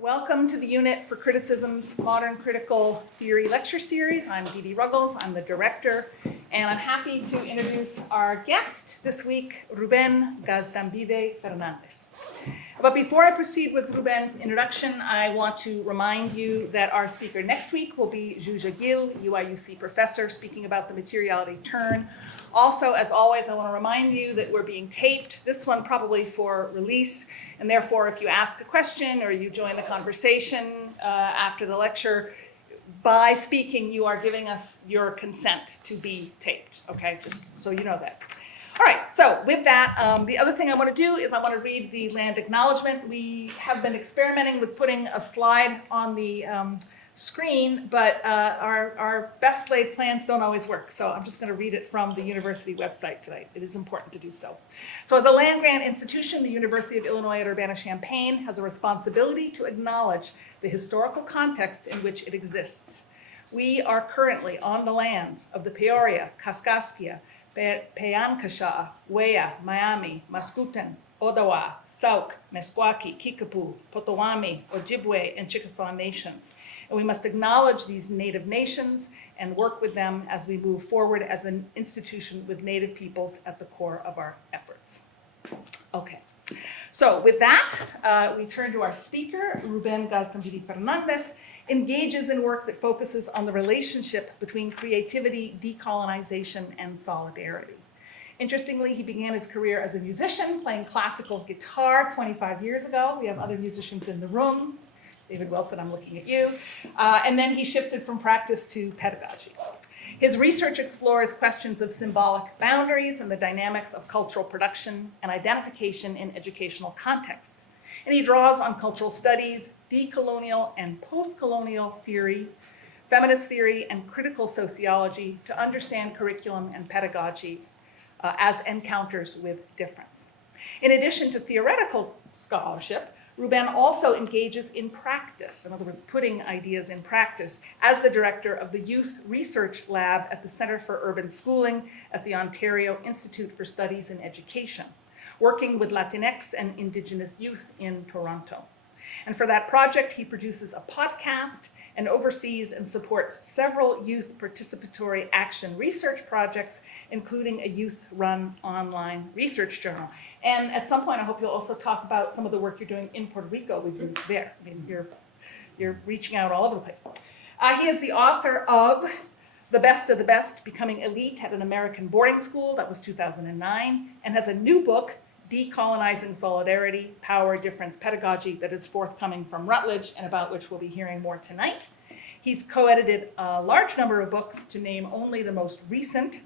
Welcome to the Unit for Criticism's Modern Critical Theory Lecture Series. I'm Dee Dee Ruggles, I'm the director, and I'm happy to introduce our guest this week, Rubén Gaztambide-Fernández. But before I proceed with Rubén's introduction, I want to remind you that our speaker next week will be Zsuzsa Gil, UIUC professor, speaking about the materiality turn. Also, as always, I want to remind you that we're being taped, this one probably for release, and therefore if you ask a question or you join the conversation after the lecture, by speaking you are giving us your consent to be taped, okay? Just so you know that. All right, so with that, the other thing I want to do is I want to read the land acknowledgement. We have been experimenting with putting a slide on the screen, but our best laid plans don't always work. So I'm just going to read it from the university website tonight. It is important to do so. So as a land-grant institution, the University of Illinois at Urbana-Champaign has a responsibility to acknowledge the historical context in which it exists. We are currently on the lands of the Peoria, Kaskaskia, Peankashaw, Wea, Miami, Mascouten, Odawa, Sauk, Meskwaki, Kickapoo, Potawatomi, Ojibwe, and Chickasaw nations. And we must acknowledge these Native nations and work with them as we move forward as an institution with Native peoples at the core of our efforts. Okay, so with that, we turn to our speaker, Rubén Gaztambide-Fernández, engages in work that focuses on the relationship between creativity, decolonization, and solidarity. Interestingly, he began his career as a musician, playing classical guitar 25 years ago. We have other musicians in the room. David Wilson, I'm looking at you. And then he shifted from practice to pedagogy. His research explores questions of symbolic boundaries and the dynamics of cultural production and identification in educational contexts. And he draws on cultural studies, decolonial and post-colonial theory, feminist theory, and critical sociology to understand curriculum and pedagogy as encounters with difference. In addition to theoretical scholarship, Rubén also engages in practice, in other words, putting ideas in practice, as the director of the Youth Research Lab at the Center for Urban Schooling at the Ontario Institute for Studies in Education, working with Latinx and Indigenous youth in Toronto. And for that project, he produces a podcast and oversees and supports several youth participatory action research projects, including a youth-run online research journal. And at some point, I hope you'll also talk about some of the work you're doing in Puerto Rico with youth there. I mean, you're reaching out all over the place. He is the author of The Best of the Best, Becoming Elite at an American Boarding School, that was 2009, and has a new book, Decolonizing Solidarity, Power, Difference, Pedagogy, that is forthcoming from Rutledge and about which we'll be hearing more tonight. He's co-edited a large number of books, to name only the most recent,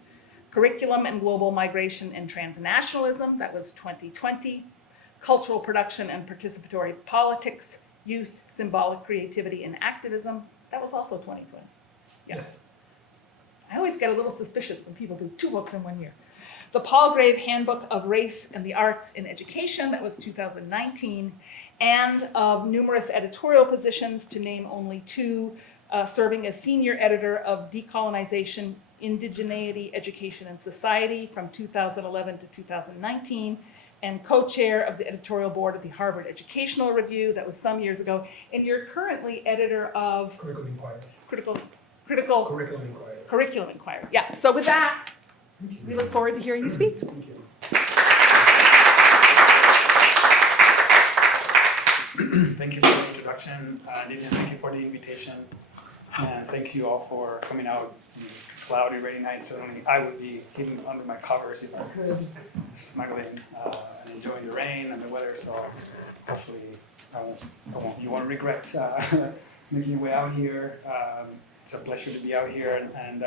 Curriculum and Global Migration and Transnationalism, that was 2020, Cultural Production and Participatory Politics, Youth, Symbolic Creativity and Activism, that was also 2020. Yes. I always get a little suspicious when people do 2 books in 1 year. The Palgrave Handbook of Race and the Arts in Education, that was 2019, and of numerous editorial positions, to name only 2, serving as senior editor of Decolonization, Indigeneity, Education and Society from 2011 to 2019, and co-chair of the editorial board of the Harvard Educational Review, that was some years ago, and you're currently editor of Curriculum Inquiry. Critical Curriculum Inquiry. Curriculum Inquiry. Yeah, so with that, we look forward to hearing you speak. Thank you. Thank you for the introduction, Nadine. Thank you for the invitation. And thank you all for coming out on this cloudy, rainy night. Certainly, I would be hidden under my covers if I could, snuggling and enjoying the rain and the weather. So hopefully, you won't regret making your way out here. It's a pleasure to be out here, and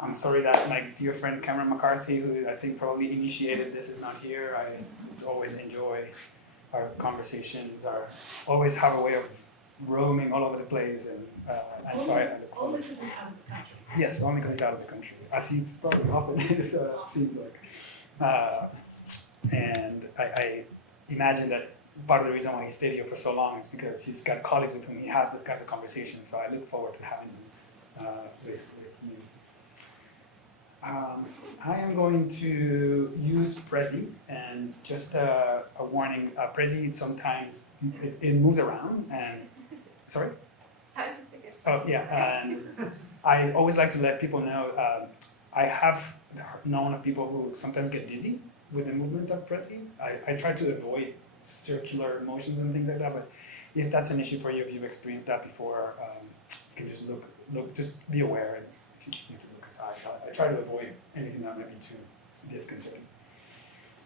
I'm sorry that my dear friend Cameron McCarthy, who I think probably initiated this, is not here. I always enjoy our conversations. Always have a way of roaming all over the place, and so I look forward. Only because he's out of the country. Yes, only because he's out of the country, as he's probably often is. It seems like, and I imagine that part of the reason why he stayed here for so long is because he's got colleagues with whom he has this kinds of conversations. So I look forward to having him with you. I am going to use Prezi, and just a warning, Prezi sometimes it moves around and, sorry? I was thinking. Oh, yeah, and I always like to let people know, I have known of people who sometimes get dizzy with the movement of Prezi. I try to avoid circular motions and things like that, but if that's an issue for you, if you've experienced that before, you can just look, just be aware, and if you need to look aside. I try to avoid anything that might be too disconcerting.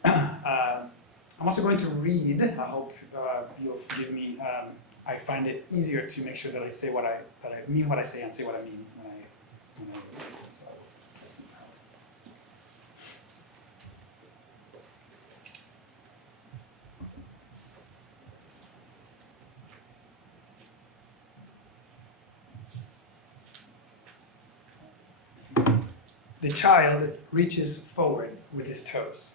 I'm also going to read, I hope you'll forgive me. I find it easier to make sure that I say that I mean what I say and say what I mean when I read it. So I will listen now. The child reaches forward with his toes,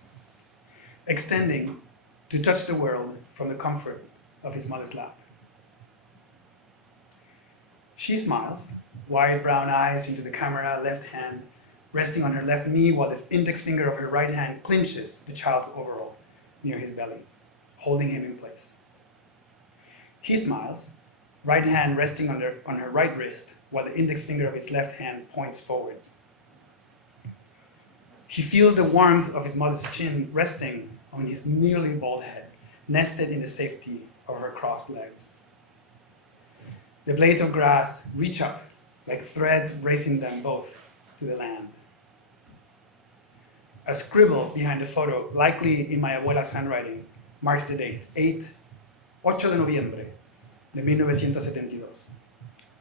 extending to touch the world from the comfort of his mother's lap. She smiles, wide brown eyes into the camera, left hand resting on her left knee while the index finger of her right hand clinches the child's overall near his belly, holding him in place. He smiles, right hand resting on her right wrist while the index finger of his left hand points forward. He feels the warmth of his mother's chin resting on his nearly bald head, nested in the safety of her crossed legs. The blades of grass reach up like threads racing them both to the land. A scribble behind the photo, likely in my abuela's handwriting, marks the date, 8 de noviembre de 1972.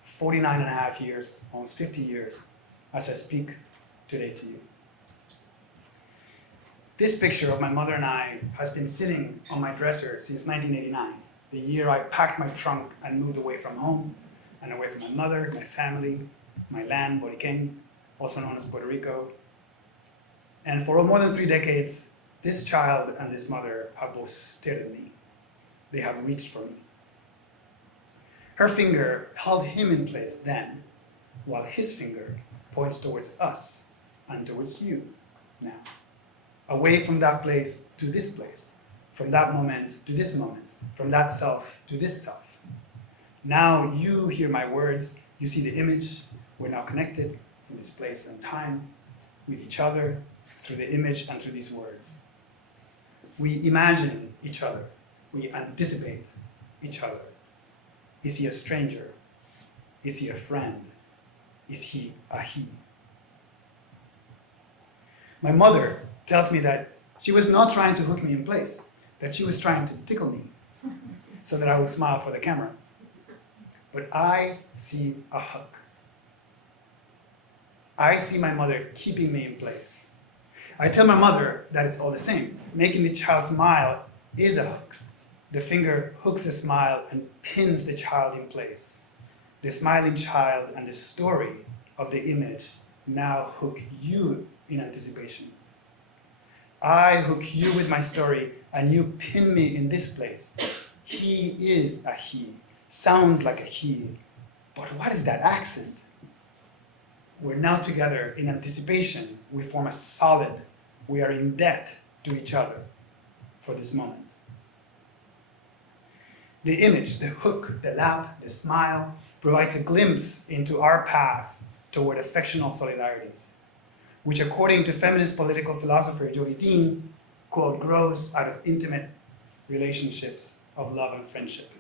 49 and a half years, almost 50 years, as I speak today to you. This picture of my mother and I has been sitting on my dresser since 1989, the year I packed my trunk and moved away from home and away from my mother, my family, my land, Boriquén, also known as Puerto Rico. And for more than 3 decades, this child and this mother have both stared at me. They have reached for me. Her finger held him in place then, while his finger points towards us and towards you now. Away from that place to this place, from that moment to this moment, from that self to this self. Now you hear my words, you see the image, we're now connected in this place and time with each other through the image and through these words. We imagine each other, we anticipate each other. Is he a stranger? Is he a friend? Is he a he? My mother tells me that she was not trying to hook me in place, that she was trying to tickle me so that I would smile for the camera. But I see a hook. I see my mother keeping me in place. I tell my mother that it's all the same. Making the child smile is a hook. The finger hooks the smile and pins the child in place. The smiling child and the story of the image now hook you in anticipation. I hook you with my story and you pin me in this place. He is a he, sounds like a he, but what is that accent? We're now together in anticipation. We form a solid. We are in debt to each other for this moment. The image, the hook, the lap, the smile provides a glimpse into our path toward affectional solidarities, which according to feminist political philosopher Jody Dean, quote, grows out of intimate relationships of love and friendship.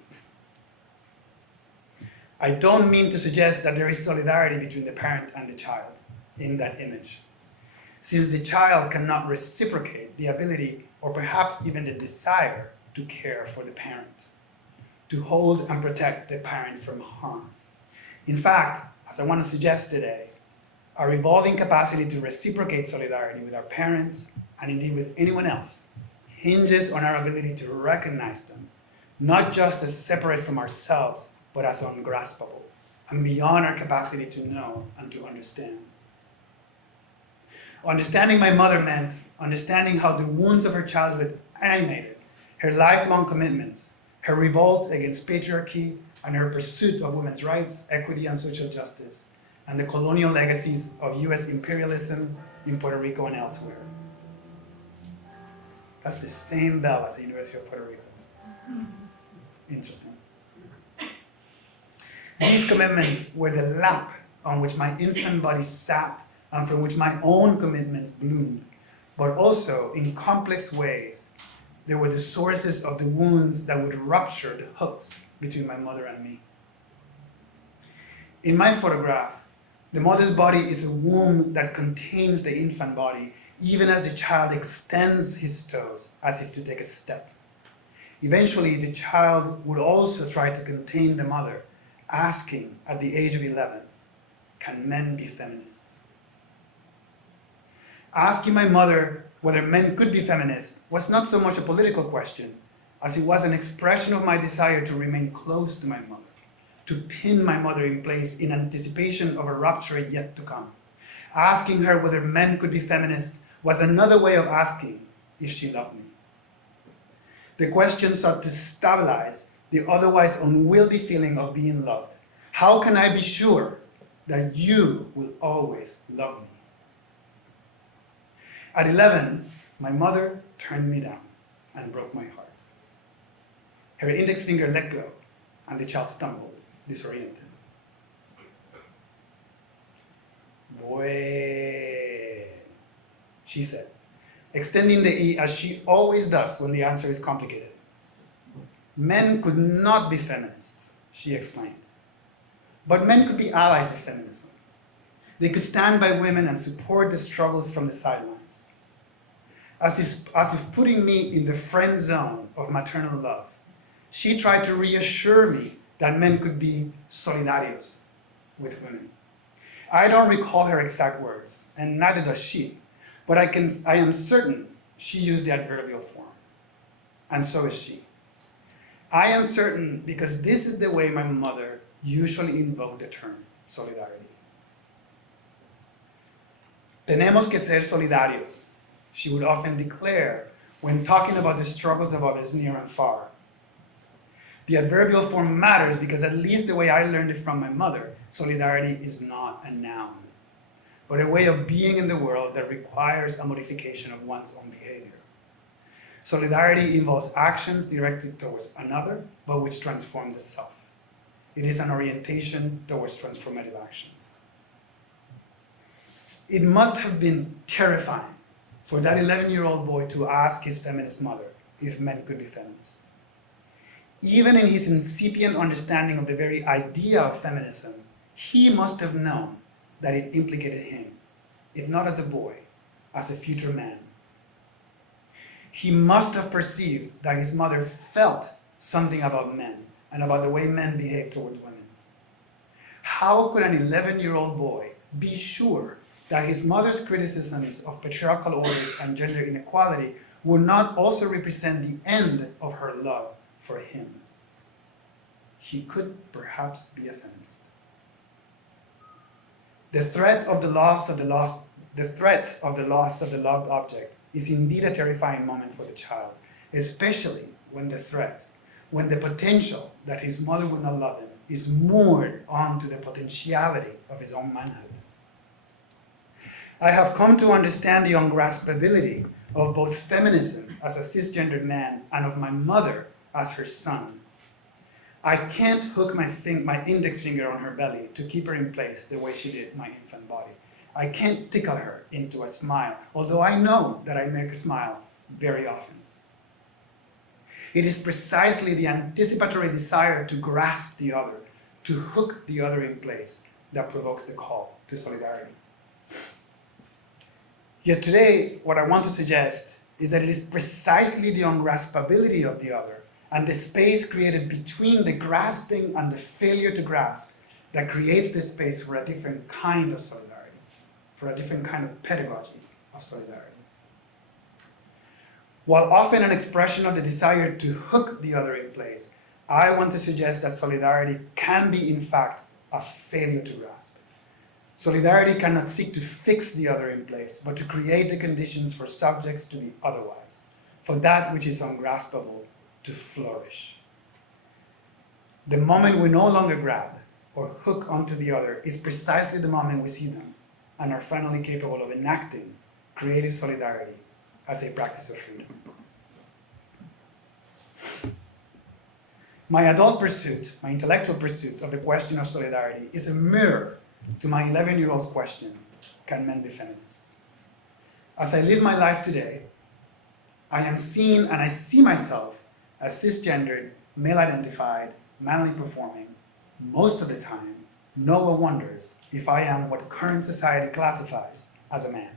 I don't mean to suggest that there is solidarity between the parent and the child in that image, since the child cannot reciprocate the ability or perhaps even the desire to care for the parent, to hold and protect the parent from harm. In fact, as I want to suggest today, our evolving capacity to reciprocate solidarity with our parents and indeed with anyone else hinges on our ability to recognize them, not just as separate from ourselves, but as ungraspable and beyond our capacity to know and to understand. Understanding my mother meant understanding how the wounds of her childhood animated her lifelong commitments, her revolt against patriarchy, and her pursuit of women's rights, equity, and social justice, and the colonial legacies of US imperialism in Puerto Rico and elsewhere. That's the same bell as the University of Puerto Rico. Interesting. These commitments were the lap on which my infant body sat and from which my own commitments bloomed, but also in complex ways, they were the sources of the wounds that would rupture the hooks between my mother and me. In my photograph, the mother's body is a womb that contains the infant body, even as the child extends his toes as if to take a step. Eventually, the child would also try to contain the mother, asking at the age of 11, can men be feminists? Asking my mother whether men could be feminists was not so much a political question as it was an expression of my desire to remain close to my mother, to pin my mother in place in anticipation of a rupture yet to come. Asking her whether men could be feminists was another way of asking if she loved me. The question sought to stabilize the otherwise unwieldy feeling of being loved. How can I be sure that you will always love me? At 11, my mother turned me down and broke my heart. Her index finger let go, and the child stumbled, disoriented. Bueno, she said, extending the E as she always does when the answer is complicated. Men could not be feminists, she explained. But men could be allies of feminism. They could stand by women and support the struggles from the sidelines. As if putting me in the friend zone of maternal love, she tried to reassure me that men could be solidarios with women. I don't recall her exact words, and neither does she, but I am certain she used the adverbial form, and so is she. I am certain because this is the way my mother usually invoked the term solidarity. Tenemos que ser solidarios, she would often declare when talking about the struggles of others near and far. The adverbial form matters because, at least the way I learned it from my mother, solidarity is not a noun, but a way of being in the world that requires a modification of one's own behavior. Solidarity involves actions directed towards another, but which transform the self. It is an orientation towards transformative action. It must have been terrifying for that 11-year-old boy to ask his feminist mother if men could be feminists. Even in his incipient understanding of the very idea of feminism, he must have known that it implicated him, if not as a boy, as a future man. He must have perceived that his mother felt something about men and about the way men behave towards women. How could an 11-year-old boy be sure that his mother's criticisms of patriarchal orders and gender inequality would not also represent the end of her love for him? He could perhaps be a feminist. The threat of the loss of the loved object is indeed a terrifying moment for the child, especially when the potential that his mother would not love him is moored onto the potentiality of his own manhood. I have come to understand the ungraspability of both feminism as a cisgendered man and of my mother as her son. I can't hook my index finger on her belly to keep her in place the way she did my infant body. I can't tickle her into a smile, although I know that I make her smile very often. It is precisely the anticipatory desire to grasp the other, to hook the other in place, that provokes the call to solidarity. Yet today, what I want to suggest is that it is precisely the ungraspability of the other and the space created between the grasping and the failure to grasp that creates the space for a different kind of solidarity, for a different kind of pedagogy of solidarity. While often an expression of the desire to hook the other in place, I want to suggest that solidarity can be, in fact, a failure to grasp. Solidarity cannot seek to fix the other in place, but to create the conditions for subjects to be otherwise, for that which is ungraspable to flourish. The moment we no longer grab, or hook onto the other is precisely the moment we see them and are finally capable of enacting creative solidarity as a practice of freedom. My adult pursuit, my intellectual pursuit of the question of solidarity is a mirror to my 11-year-old's question, can men be feminist? As I live my life today, I am seen and I see myself as cisgendered, male-identified, manly performing. Most of the time, no one wonders if I am what current society classifies as a man.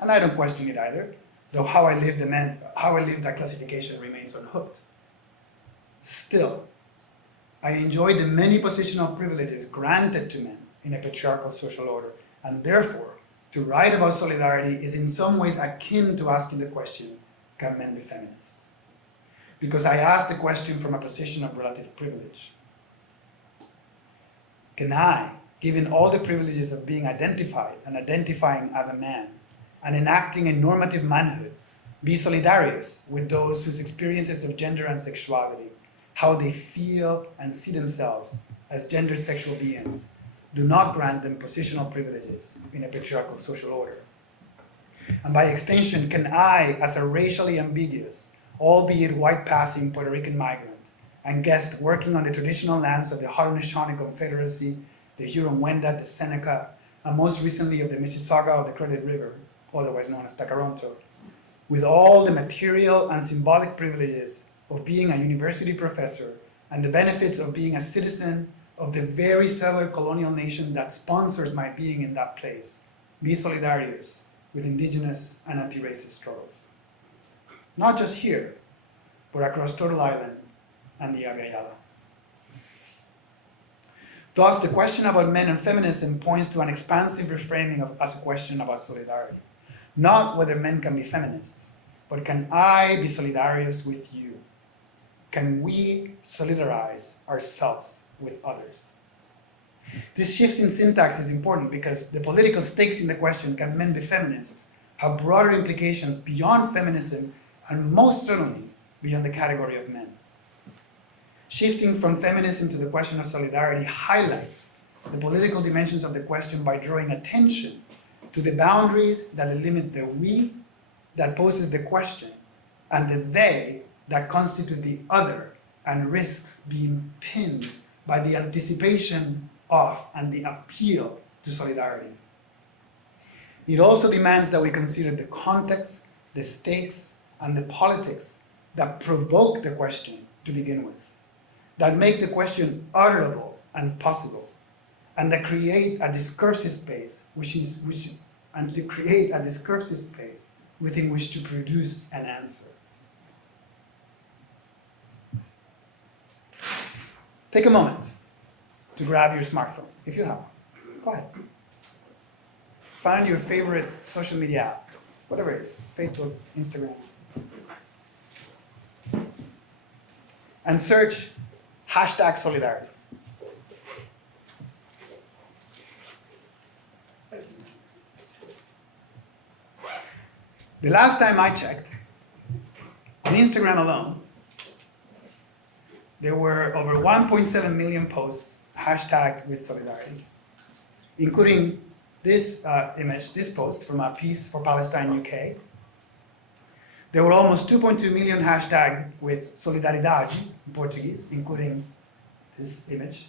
And I don't question it either, though how I live that classification remains unhooked. Still, I enjoy the many positional privileges granted to men in a patriarchal social order, and therefore, to write about solidarity is in some ways akin to asking the question, can men be feminists? Because I ask the question from a position of relative privilege. Can I, given all the privileges of being identified and identifying as a man, and enacting a normative manhood, be solidarious with those whose experiences of gender and sexuality, how they feel and see themselves as gendered sexual beings, do not grant them positional privileges in a patriarchal social order? And by extension, can I, as a racially ambiguous, albeit white-passing Puerto Rican migrant and guest working on the traditional lands of the Haudenosaunee Confederacy, the Huron-Wendat, the Seneca, and most recently of the Mississauga of the Credit River, otherwise known as Takaronto, with all the material and symbolic privileges of being a university professor and the benefits of being a citizen of the very settler colonial nation that sponsors my being in that place, be solidarious with indigenous and anti-racist struggles. Not just here, but across Turtle Island and the Agayala. Thus, the question about men and feminism points to an expansive reframing as a question about solidarity. Not whether men can be feminists, but can I be solidarious with you? Can we solidarize ourselves with others? This shift in syntax is important because the political stakes in the question, can men be feminists, have broader implications beyond feminism and most certainly beyond the category of men. Shifting from feminism to the question of solidarity highlights the political dimensions of the question by drawing attention to the boundaries that limit the we that poses the question and the they that constitute the other and risks being pinned by the anticipation of and the appeal to solidarity. It also demands that we consider the context, the stakes, and the politics that provoke the question to begin with, that make the question utterable and possible, and that create a discursive space within which to produce an answer. Take a moment to grab your smartphone, if you have one. Go ahead. Find your favorite social media app, whatever it is, Facebook, Instagram, and search #solidarity. The last time I checked, on Instagram alone, there were over 1.7 million posts hashtagged with solidarity, including this image, this post from a Peace for Palestine UK. There were almost 2.2 million hashtagged with Solidariedade in Portuguese, including this image,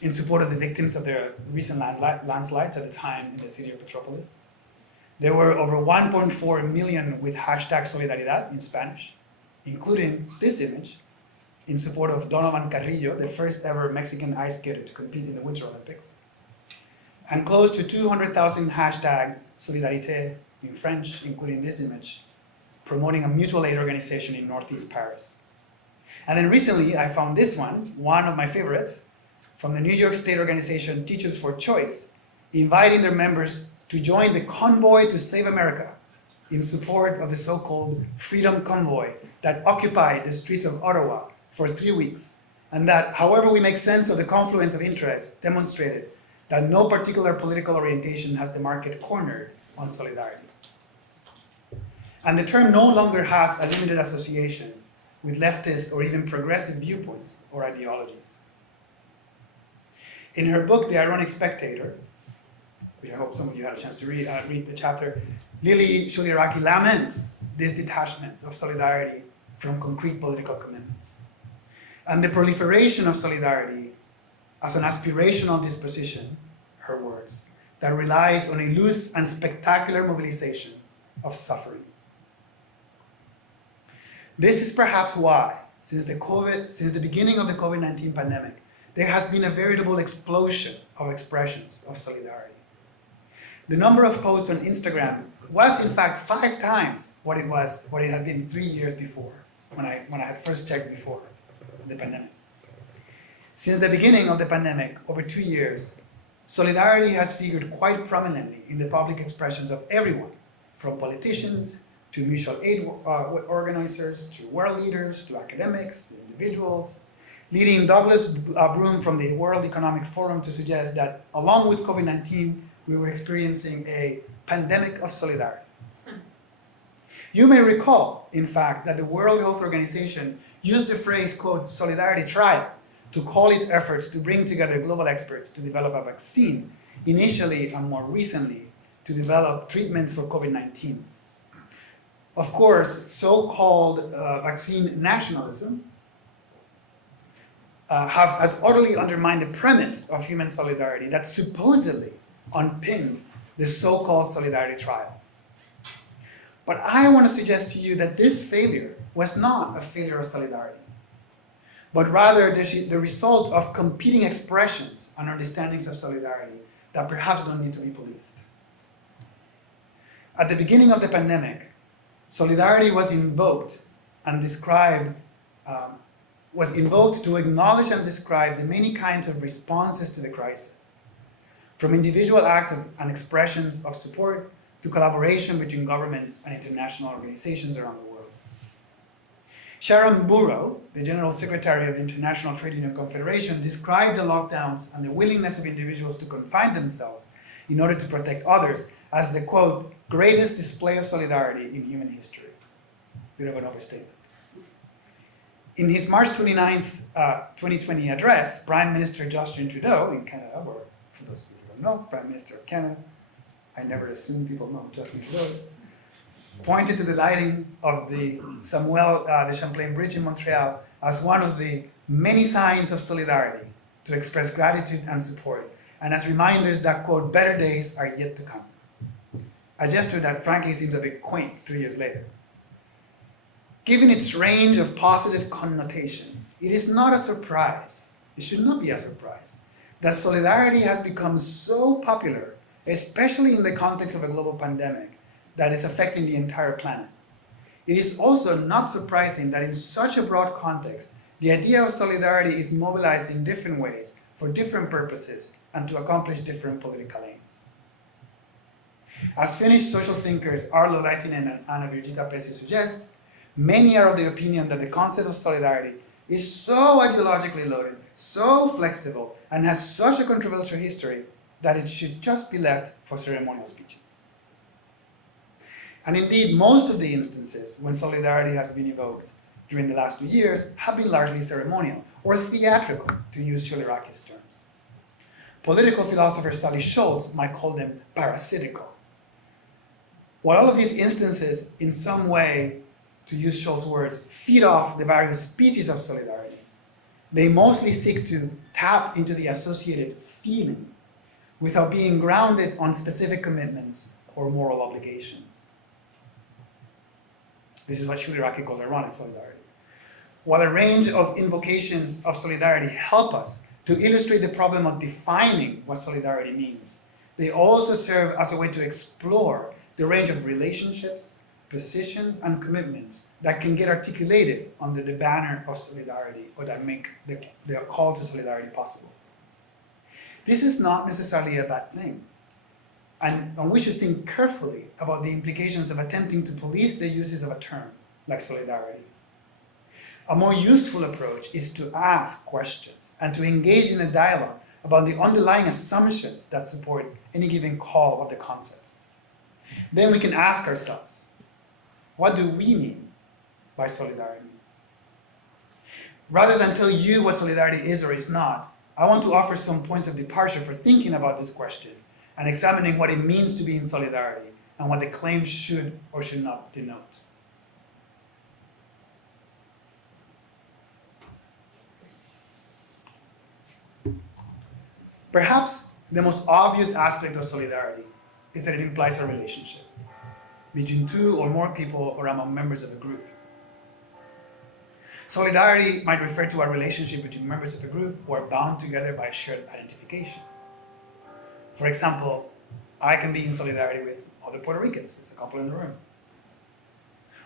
in support of the victims of the recent landslides at the time in the city of Petropolis. There were over 1.4 million with hashtag Solidaridad in Spanish, including this image, in support of Donovan Carrillo, the first ever Mexican ice skater to compete in the Winter Olympics. And close to 200,000 hashtag Solidarité in French, including this image, promoting a mutual aid organization in Northeast Paris. And then recently I found this one of my favorites, from the New York State organization Teachers for Choice, inviting their members to join the Convoy to Save America in support of the so-called Freedom Convoy that occupied the streets of Ottawa for 3 weeks, and that, however we make sense of the confluence of interests, demonstrated that no particular political orientation has the market cornered on solidarity. And the term no longer has a limited association with leftist or even progressive viewpoints or ideologies. In her book, The Ironic Spectator, which I hope some of you had a chance to read the chapter, Lily Shuliraki laments this detachment of solidarity from concrete political commitments and the proliferation of solidarity as an aspirational disposition, her words, that relies on a loose and spectacular mobilization of suffering. This is perhaps why, since the beginning of the COVID-19 pandemic, there has been a veritable explosion of expressions of solidarity. The number of posts on Instagram was in fact 5 times what it had been 3 years before, when I had first checked before the pandemic. Since the beginning of the pandemic, over 2 years, solidarity has figured quite prominently in the public expressions of everyone, from politicians to mutual aid organizers, to world leaders, to academics, to individuals, leading Douglas Broom from the World Economic Forum to suggest that along with COVID-19, we were experiencing a pandemic of solidarity. You may recall, in fact, that the World Health Organization used the phrase, quote, solidarity trial, to call its efforts to bring together global experts to develop a vaccine, initially and more recently, to develop treatments for COVID-19. Of course, so-called vaccine nationalism has utterly undermined the premise of human solidarity that supposedly unpinned the so-called solidarity trial. But I want to suggest to you that this failure was not a failure of solidarity, but rather the result of competing expressions and understandings of solidarity that perhaps don't need to be policed. At the beginning of the pandemic, solidarity was invoked and described, to acknowledge and describe the many kinds of responses to the crisis, from individual acts and expressions of support to collaboration between governments and international organizations around the world. Sharon Burrow, the General Secretary of the International Trade Union Confederation, described the lockdowns and the willingness of individuals to confine themselves in order to protect others as the, quote, greatest display of solidarity in human history. Bit of an overstatement. In his March 29th, 2020 address, Prime Minister Justin Trudeau in Canada, or for those of you who don't know, Prime Minister of Canada, I never assume people know who Justin Trudeau is, pointed to the lighting of the Samuel-de-Champlain Bridge in Montreal as one of the many signs of solidarity to express gratitude and support, and as reminders that, quote, better days are yet to come. A gesture that frankly seems a bit quaint 3 years later. Given its range of positive connotations, it is not a surprise, it should not be a surprise, that solidarity has become so popular, especially in the context of a global pandemic that is affecting the entire planet. It is also not surprising that in such a broad context, the idea of solidarity is mobilized in different ways, for different purposes, and to accomplish different political aims. As Finnish social thinkers Arlo Laitinen and Anna Virgita Pesi suggest, many are of the opinion that the concept of solidarity is so ideologically loaded, so flexible, and has such a controversial history that it should just be left for ceremonial speeches. And indeed, most of the instances when solidarity has been evoked during the last 2 years have been largely ceremonial or theatrical, to use Shuliraki's terms. Political philosopher Sally Schultz might call them parasitical. While all of these instances, in some way, to use Schultz's words, feed off the various species of solidarity, they mostly seek to tap into the associated feeling without being grounded on specific commitments or moral obligations. This is what Shuliraki calls ironic solidarity. While a range of invocations of solidarity help us to illustrate the problem of defining what solidarity means, they also serve as a way to explore the range of relationships, positions, and commitments that can get articulated under the banner of solidarity or that make the call to solidarity possible. This is not necessarily a bad thing. And we should think carefully about the implications of attempting to police the uses of a term like solidarity. A more useful approach is to ask questions and to engage in a dialogue about the underlying assumptions that support any given call of the concept. Then we can ask ourselves, what do we mean by solidarity? Rather than tell you what solidarity is or is not, I want to offer some points of departure for thinking about this question and examining what it means to be in solidarity and what the claim should or should not denote. Perhaps the most obvious aspect of solidarity is that it implies a relationship between two or more people or among members of a group. Solidarity might refer to a relationship between members of a group who are bound together by a shared identification. For example, I can be in solidarity with other Puerto Ricans, there's a couple in the room.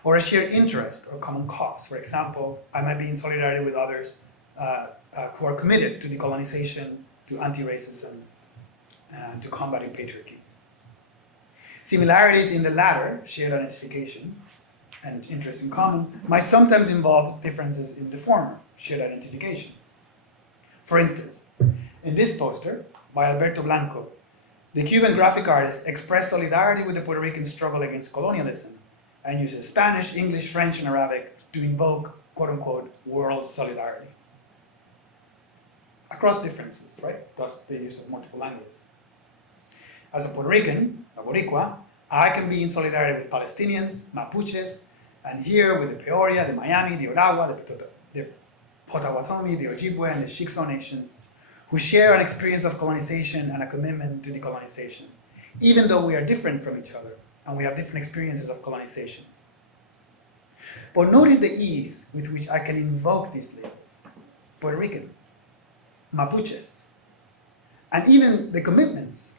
Or a shared interest or common cause. For example, I might be in solidarity with others who are committed to decolonization, to anti-racism, and to combating patriarchy. Similarities in the latter, shared identification and interest in common, might sometimes involve differences in the former, shared identifications. For instance, in this poster by Alberto Blanco, the Cuban graphic artist expressed solidarity with the Puerto Rican struggle against colonialism and uses Spanish, English, French, and Arabic to invoke, quote-unquote, world solidarity. Across differences, right? Thus the use of multiple languages. As a Puerto Rican, a Boricua, I can be in solidarity with Palestinians, Mapuches, and here with the Peoria, the Miami, the Ottawa, the Potawatomi, the Ojibwe, and the Chickasaw nations, who share an experience of colonization and a commitment to decolonization, even though we are different from each other and we have different experiences of colonization. But notice the ease with which I can invoke these labels. Puerto Rican, Mapuches, and even the commitments,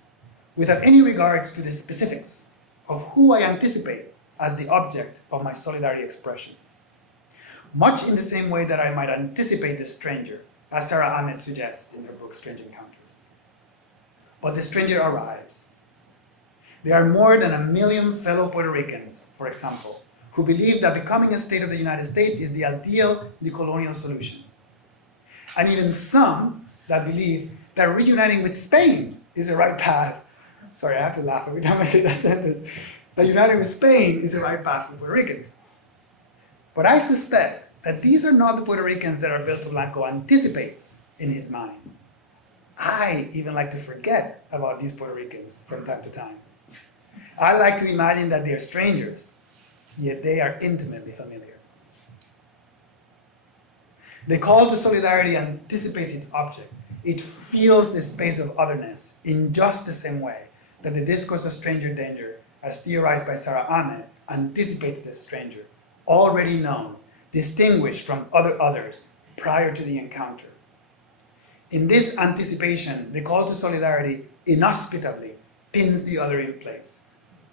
without any regards to the specifics of who I anticipate as the object of my solidarity expression. Much in the same way that I might anticipate the stranger, as Sarah Ahmed suggests in her book Strange Encounters. But the stranger arrives. There are more than 1 million fellow Puerto Ricans, for example, who believe that becoming a state of the United States is the ideal decolonial solution. And even some that believe that reuniting with Spain is the right path. Sorry, I have to laugh every time I say that sentence. That uniting with Spain is the right path for Puerto Ricans. But I suspect that these are not the Puerto Ricans that Alberto Blanco anticipates in his mind. I even like to forget about these Puerto Ricans from time to time. I like to imagine that they are strangers, yet they are intimately familiar. The call to solidarity anticipates its object. It feels the space of otherness in just the same way that the discourse of stranger danger, as theorized by Sarah Ahmed, anticipates the stranger, already known, distinguished from other others prior to the encounter. In this anticipation, the call to solidarity inhospitably pins the other in place,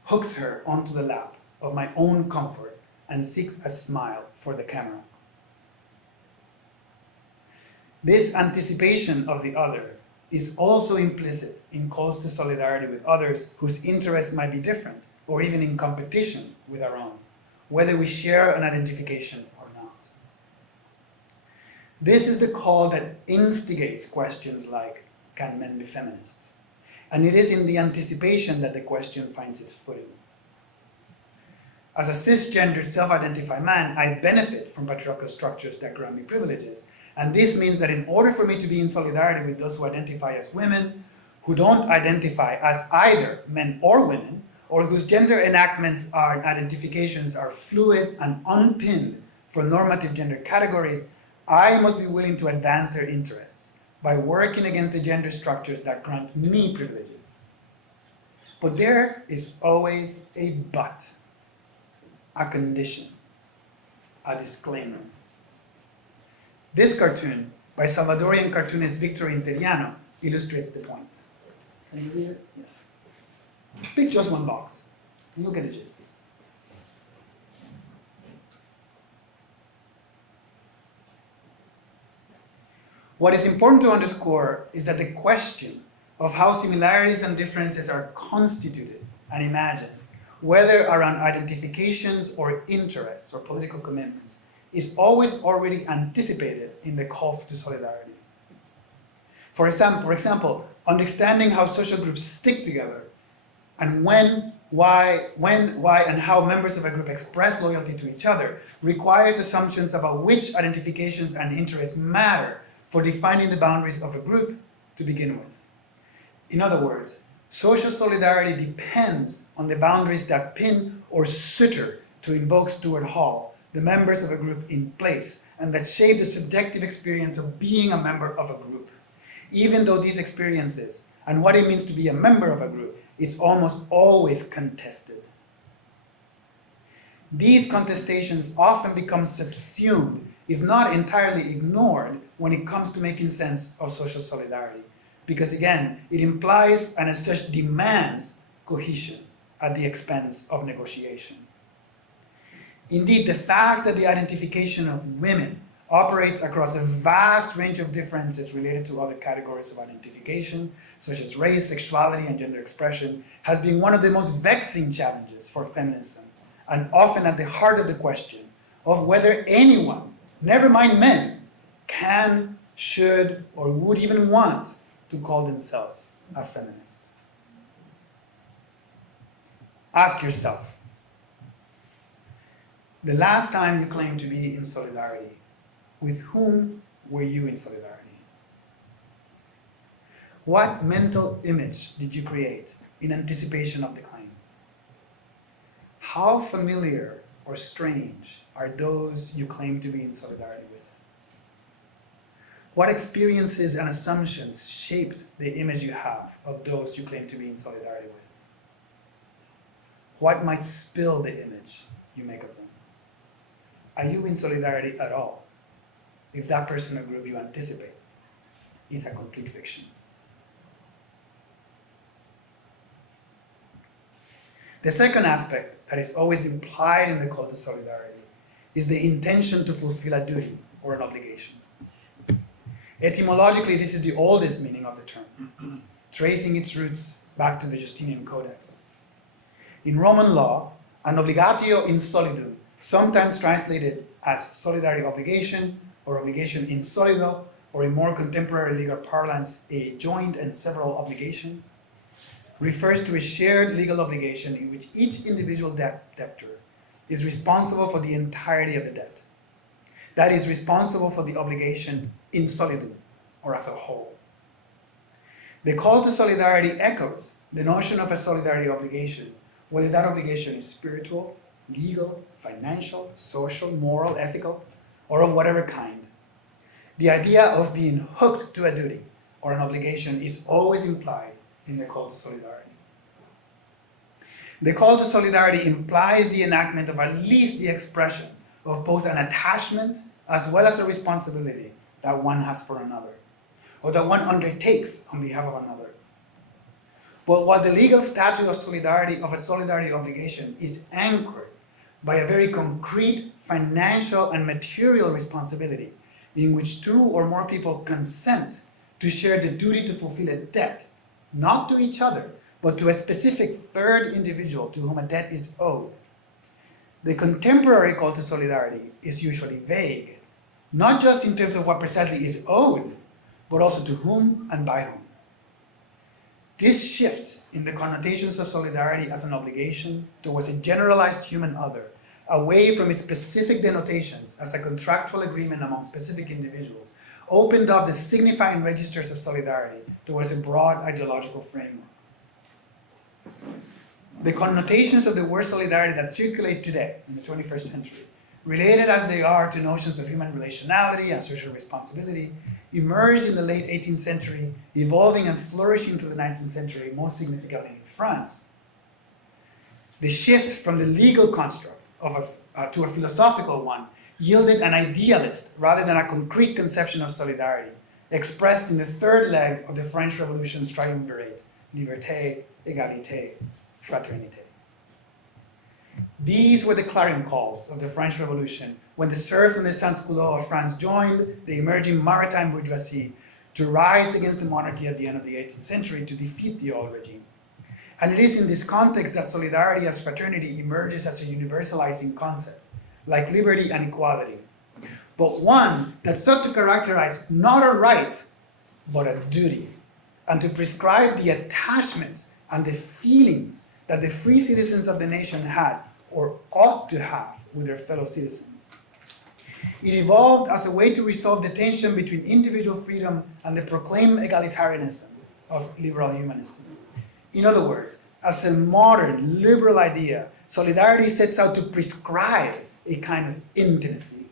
hooks her onto the lap of my own comfort, and seeks a smile for the camera. This anticipation of the other is also implicit in calls to solidarity with others whose interests might be different or even in competition with our own, whether we share an identification or not. This is the call that instigates questions like, can men be feminists? And it is in the anticipation that the question finds its footing. As a cisgendered self-identified man, I benefit from patriarchal structures that grant me privileges. And this means that in order for me to be in solidarity with those who identify as women, who don't identify as either men or women, or whose gender enactments and identifications are fluid and unpinned from normative gender categories, I must be willing to advance their interests by working against the gender structures that grant me privileges. But there is always a but, a condition, a disclaimer. This cartoon by Salvadorian cartoonist Victor Interiano illustrates the point. Can you read it? Yes. Pick just one box and you'll get the gist. What is important to underscore is that the question of how similarities and differences are constituted and imagined, whether around identifications or interests or political commitments, is always already anticipated in the call to solidarity. For example, understanding how social groups stick together and when, why, and how members of a group express loyalty to each other requires assumptions about which identifications and interests matter for defining the boundaries of a group to begin with. In other words, social solidarity depends on the boundaries that pin or suture, to invoke Stuart Hall, the members of a group in place, and that shape the subjective experience of being a member of a group. Even though these experiences and what it means to be a member of a group is almost always contested. These contestations often become subsumed, if not entirely ignored, when it comes to making sense of social solidarity. Because again, it implies and as such demands cohesion at the expense of negotiation. Indeed, the fact that the identification of women operates across a vast range of differences related to other categories of identification, such as race, sexuality, and gender expression, has been one of the most vexing challenges for feminism, and often at the heart of the question of whether anyone, never mind men, can, should, or would even want to call themselves a feminist. Ask yourself, the last time you claimed to be in solidarity, with whom were you in solidarity? What mental image did you create in anticipation of the claim? How familiar or strange are those you claim to be in solidarity with? What experiences and assumptions shaped the image you have of those you claim to be in solidarity with? What might spill the image you make of them? Are you in solidarity at all if that person or group you anticipate is a complete fiction? The second aspect that is always implied in the call to solidarity is the intention to fulfill a duty or an obligation. Etymologically, this is the oldest meaning of the term, tracing its roots back to the Justinian Codex. In Roman law, an obligatio in solidum, sometimes translated as solidarity obligation or obligation in solido, or in more contemporary legal parlance, a joint and several obligation, refers to a shared legal obligation in which each individual debtor is responsible for the entirety of the debt. That is, responsible for the obligation in solidum, or as a whole. The call to solidarity echoes the notion of a solidarity obligation, whether that obligation is spiritual, legal, financial, social, moral, ethical, or of whatever kind. The idea of being hooked to a duty or an obligation is always implied in the call to solidarity. The call to solidarity implies the enactment of at least the expression of both an attachment as well as a responsibility that one has for another, or that one undertakes on behalf of another. But while the legal statute of solidarity, of a solidarity obligation, is anchored by a very concrete financial and material responsibility in which two or more people consent to share the duty to fulfill a debt, not to each other, but to a specific third individual to whom a debt is owed. The contemporary call to solidarity is usually vague, not just in terms of what precisely is owed, but also to whom and by whom. This shift in the connotations of solidarity as an obligation towards a generalized human other, away from its specific denotations as a contractual agreement among specific individuals, opened up the signifying registers of solidarity towards a broad ideological framework. The connotations of the word solidarity that circulate today in the 21st century, related as they are to notions of human relationality and social responsibility, emerged in the late 18th century, evolving and flourishing through the 19th century, most significantly in France. The shift from the legal construct to a philosophical one yielded an idealist rather than a concrete conception of solidarity, expressed in the third leg of the French Revolution's triumvirate: liberté, égalité, fraternité. These were the clarion calls of the French Revolution when the serfs and the sans-culottes of France joined the emerging maritime bourgeoisie to rise against the monarchy at the end of the 18th century to defeat the old regime. And it is in this context that solidarity as fraternity emerges as a universalizing concept, like liberty and equality, but one that sought to characterize not a right, but a duty, and to prescribe the attachments and the feelings that the free citizens of the nation had or ought to have with their fellow citizens. It evolved as a way to resolve the tension between individual freedom and the proclaimed egalitarianism of liberal humanism. In other words, as a modern liberal idea, solidarity sets out to prescribe a kind of intimacy.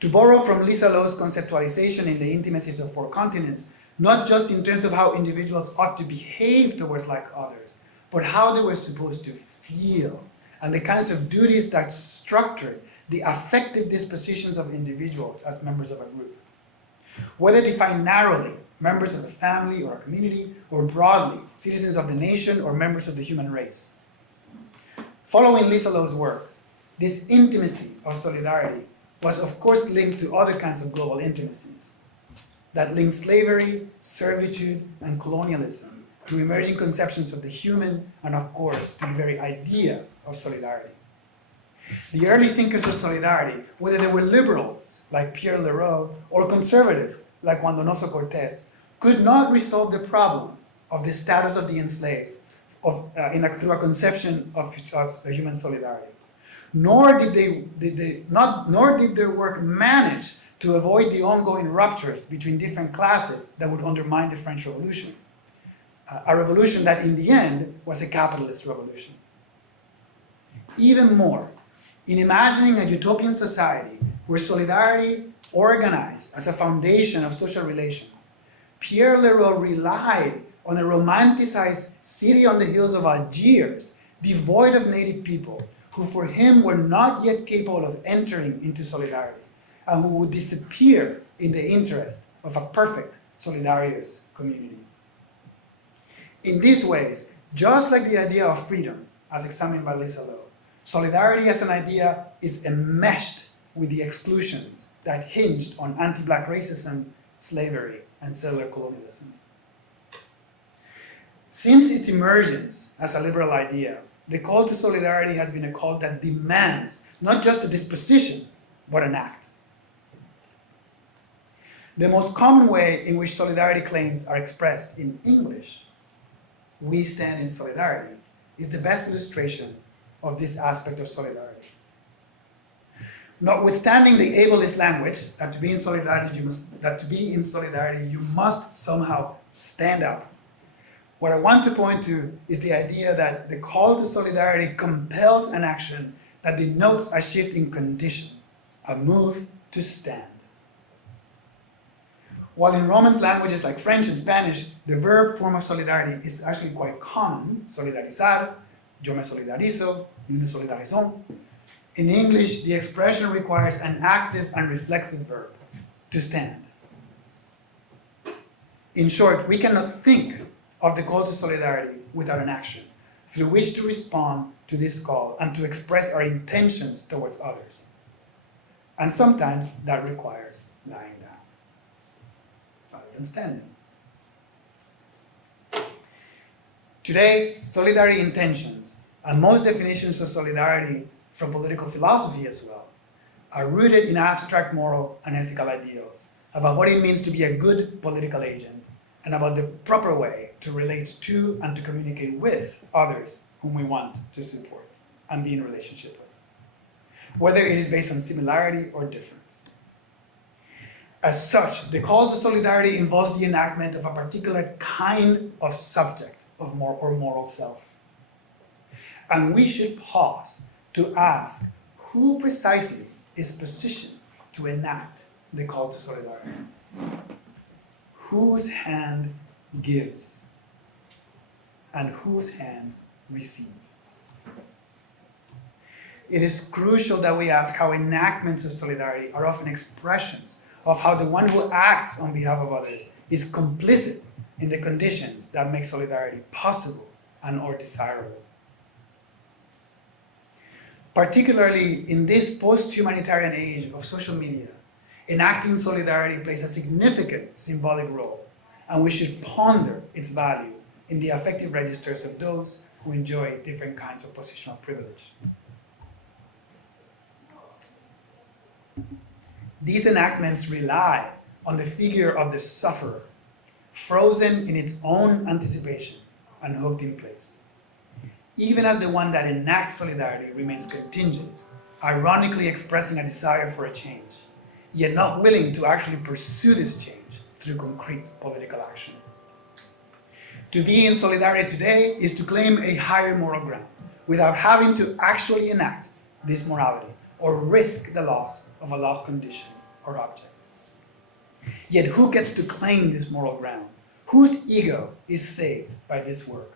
To borrow from Lisa Lowe's conceptualization in The Intimacies of Four Continents, not just in terms of how individuals ought to behave towards like others, but how they were supposed to feel, and the kinds of duties that structured the affective dispositions of individuals as members of a group. Whether defined narrowly, members of a family or a community, or broadly, citizens of the nation or members of the human race. Following Lisa Lowe's work, this intimacy of solidarity was of course linked to other kinds of global intimacies that link slavery, servitude, and colonialism to emerging conceptions of the human and of course to the very idea of solidarity. The early thinkers of solidarity, whether they were liberal, like Pierre Leroux, or conservative, like Juan Donoso Cortés, could not resolve the problem of the status of the enslaved through a conception of a human solidarity. Nor did their work manage to avoid the ongoing ruptures between different classes that would undermine the French Revolution, a revolution that in the end was a capitalist revolution. Even more, in imagining a utopian society where solidarity organized as a foundation of social relations, Pierre Leroux relied on a romanticized city on the hills of Algiers, devoid of native people, who for him were not yet capable of entering into solidarity, and who would disappear in the interest of a perfect solidarious community. In these ways, just like the idea of freedom, as examined by Lisa Lowe, solidarity as an idea is enmeshed with the exclusions that hinged on anti-black racism, slavery, and settler colonialism. Since its emergence as a liberal idea, the call to solidarity has been a call that demands not just a disposition, but an act. The most common way in which solidarity claims are expressed in English, "we stand in solidarity," is the best illustration of this aspect of solidarity. Notwithstanding the ableist language that to be in solidarity you must somehow stand up, what I want to point to is the idea that the call to solidarity compels an action that denotes a shift in condition, a move to stand. While in Romance languages like French and Spanish, the verb form of solidarity is actually quite common, solidarizar, yo me solidarizo, nous nous solidarisons. In English, the expression requires an active and reflexive verb, to stand. In short, we cannot think of the call to solidarity without an action, through which to respond to this call and to express our intentions towards others. And sometimes that requires lying down, rather than standing. Today, solidarity intentions, and most definitions of solidarity from political philosophy as well, are rooted in abstract moral and ethical ideals about what it means to be a good political agent and about the proper way to relate to and to communicate with others whom we want to support and be in relationship with, whether it is based on similarity or difference. As such, the call to solidarity involves the enactment of a particular kind of subject of moral self. And we should pause to ask who precisely is positioned to enact the call to solidarity. Whose hand gives and whose hands receive? It is crucial that we ask how enactments of solidarity are often expressions of how the one who acts on behalf of others is complicit in the conditions that make solidarity possible and or desirable. Particularly in this post-humanitarian age of social media, enacting solidarity plays a significant symbolic role, and we should ponder its value in the affective registers of those who enjoy different kinds of positional privilege. These enactments rely on the figure of the sufferer, frozen in its own anticipation and hooked in place, even as the one that enacts solidarity remains contingent ironically expressing a desire for a change, yet not willing to actually pursue this change through concrete political action. To be in solidarity today is to claim a higher moral ground without having to actually enact this morality or risk the loss of a loved condition or object. Yet who gets to claim this moral ground? Whose ego is saved by this work?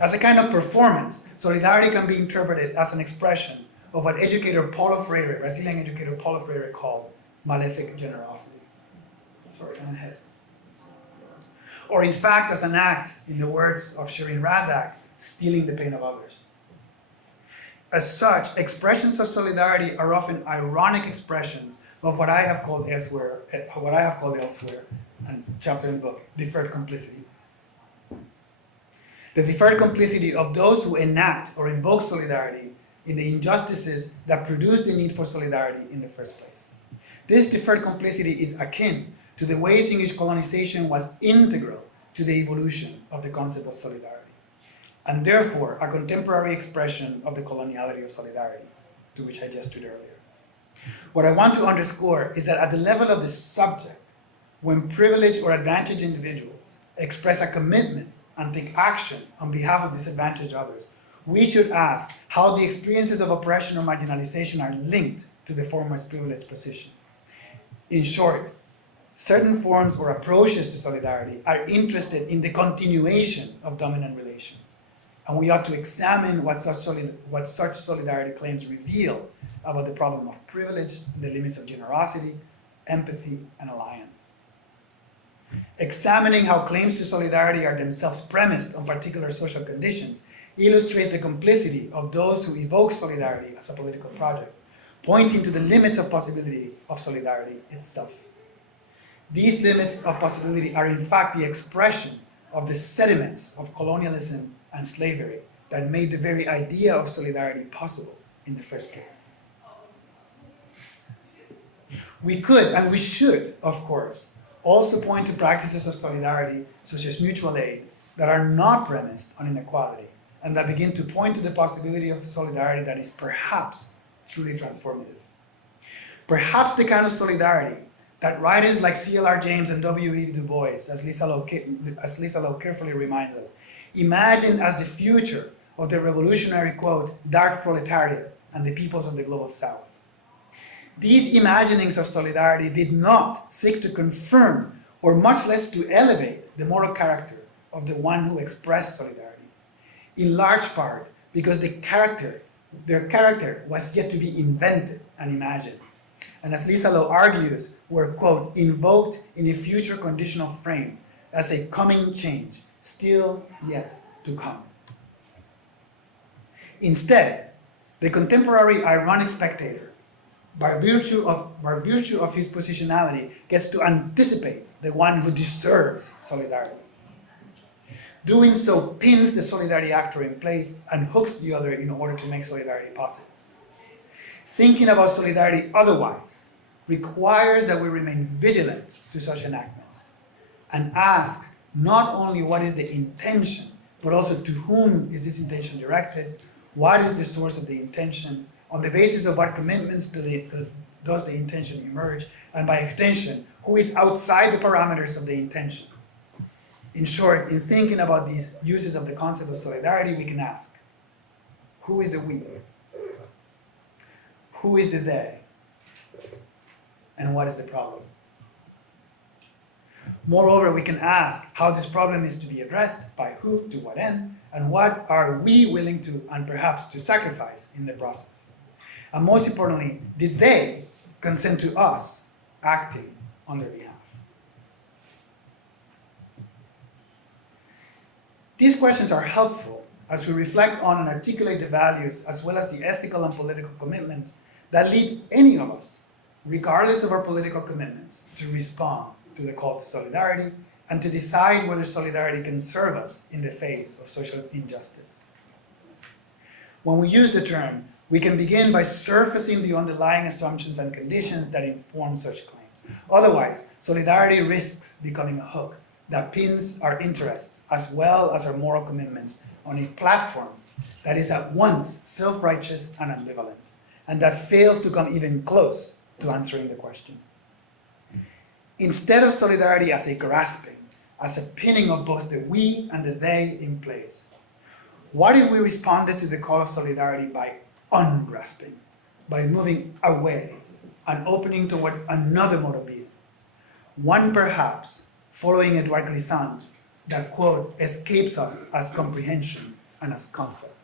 As a kind of performance, solidarity can be interpreted as an expression of what educator Paulo Freire, Brazilian educator Paulo Freire, called malefic generosity. Sorry, I'm ahead. Or in fact, as an act, in the words of Shirin Razak, stealing the pain of others. As such, expressions of solidarity are often ironic expressions of what I have called elsewhere, and it's a chapter in the book, deferred complicity. The deferred complicity of those who enact or invoke solidarity in the injustices that produce the need for solidarity in the first place. This deferred complicity is akin to the ways in which colonization was integral to the evolution of the concept of solidarity, and therefore a contemporary expression of the coloniality of solidarity, to which I gestured earlier. What I want to underscore is that at the level of the subject, when privileged or advantaged individuals express a commitment and take action on behalf of disadvantaged others, we should ask how the experiences of oppression or marginalization are linked to the former's privileged position. In short, certain forms or approaches to solidarity are interested in the continuation of dominant relations, and we ought to examine what such solidarity claims reveal about the problem of privilege, the limits of generosity, empathy, and alliance. Examining how claims to solidarity are themselves premised on particular social conditions illustrates the complicity of those who evoke solidarity as a political project, pointing to the limits of possibility of solidarity itself. These limits of possibility are in fact the expression of the sediments of colonialism and slavery that made the very idea of solidarity possible in the first place. We could, and we should, of course, also point to practices of solidarity, such as mutual aid, that are not premised on inequality, and that begin to point to the possibility of solidarity that is perhaps truly transformative. Perhaps the kind of solidarity that writers like C.L.R. James and W.E. Du Bois, as Lisa Lowe carefully reminds us, imagine as the future of the revolutionary, quote, dark proletariat and the peoples of the global south. These imaginings of solidarity did not seek to confirm or much less to elevate the moral character of the one who expressed solidarity, in large part because their character was yet to be invented and imagined, and as Lisa Lowe argues, were, quote, invoked in a future conditional frame as a coming change, still yet to come. Instead, the contemporary ironic spectator, by virtue of his positionality, gets to anticipate the one who deserves solidarity. Doing so pins the solidarity actor in place and hooks the other in order to make solidarity possible. Thinking about solidarity otherwise requires that we remain vigilant to such enactments and ask not only what is the intention, but also to whom is this intention directed, what is the source of the intention, on the basis of what commitments does the intention emerge, and by extension, who is outside the parameters of the intention. In short, in thinking about these uses of the concept of solidarity, we can ask, who is the we? Who is the they? And what is the problem? Moreover, we can ask how this problem is to be addressed, by who, to what end, and what are we willing to, and perhaps to sacrifice in the process. And most importantly, did they consent to us acting on their behalf? These questions are helpful as we reflect on and articulate the values as well as the ethical and political commitments that lead any of us, regardless of our political commitments, to respond to the call to solidarity and to decide whether solidarity can serve us in the face of social injustice. When we use the term, we can begin by surfacing the underlying assumptions and conditions that inform such claims. Otherwise, solidarity risks becoming a hook that pins our interests as well as our moral commitments on a platform that is at once self-righteous and ambivalent, and that fails to come even close to answering the question. Instead of solidarity as a grasping, as a pinning of both the we and the they in place, what if we responded to the call of solidarity by ungrasping, by moving away and opening toward another mode of being? One perhaps, following Edouard Glissant, that, quote, escapes us as comprehension and as concept,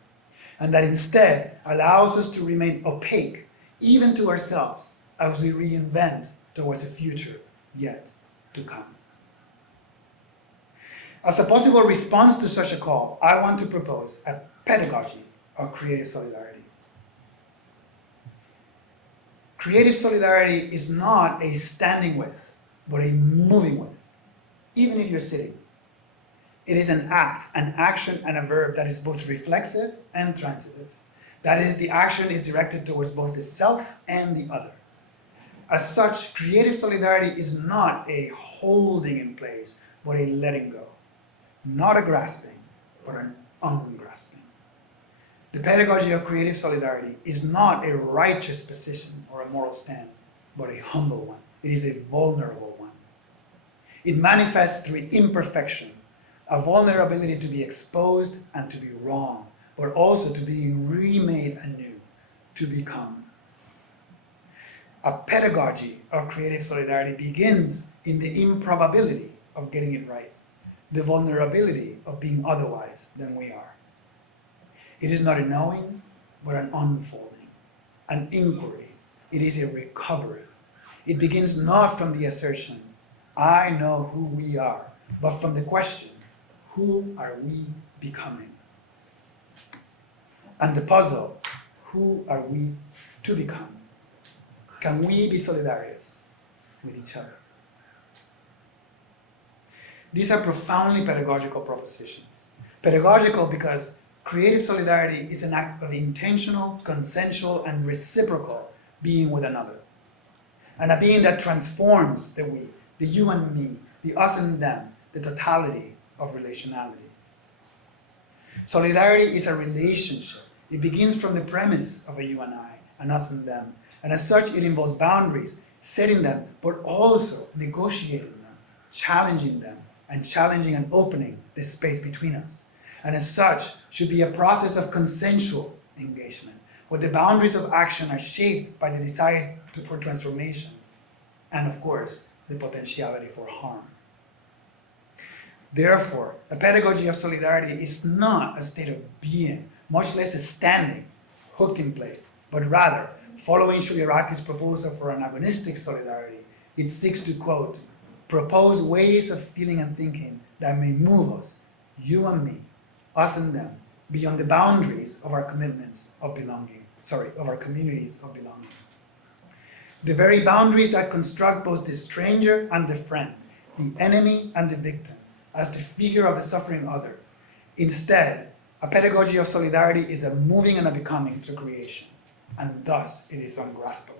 and that instead allows us to remain opaque, even to ourselves, as we reinvent towards a future yet to come. As a possible response to such a call, I want to propose a pedagogy of creative solidarity. Creative solidarity is not a standing with, but a moving with, even if you're sitting. It is an act, an action, and a verb that is both reflexive and transitive. That is, the action is directed towards both the self and the other. As such, creative solidarity is not a holding in place, but a letting go. Not a grasping, but an ungrasping. The pedagogy of creative solidarity is not a righteous position or a moral stand, but a humble one. It is a vulnerable one. It manifests through imperfection, a vulnerability to be exposed and to be wrong, but also to be remade anew, to become. A pedagogy of creative solidarity begins in the improbability of getting it right, the vulnerability of being otherwise than we are. It is not a knowing, but an unfolding, an inquiry. It is a recovery. It begins not from the assertion, I know who we are, but from the question, who are we becoming? And the puzzle, who are we to become? Can we be solidarious with each other? These are profoundly pedagogical propositions. Pedagogical because creative solidarity is an act of intentional, consensual, and reciprocal being with another. And a being that transforms the we, the you and me, the us and them, the totality of relationality. Solidarity is a relationship. It begins from the premise of a you and I, an us and them. And as such, it involves boundaries, setting them, but also negotiating them, challenging them, and challenging and opening the space between us. And as such, should be a process of consensual engagement, where the boundaries of action are shaped by the desire for transformation, and of course, the potentiality for harm. Therefore, a pedagogy of solidarity is not a state of being, much less a standing, hooked in place, but rather, following Shuliraki's proposal for an agonistic solidarity, it seeks to, quote, propose ways of feeling and thinking that may move us, you and me, us and them, beyond the boundaries of our commitments of belonging, of our communities of belonging. The very boundaries that construct both the stranger and the friend, the enemy and the victim, as the figure of the suffering other. Instead, a pedagogy of solidarity is a moving and a becoming through creation, and thus it is ungraspable.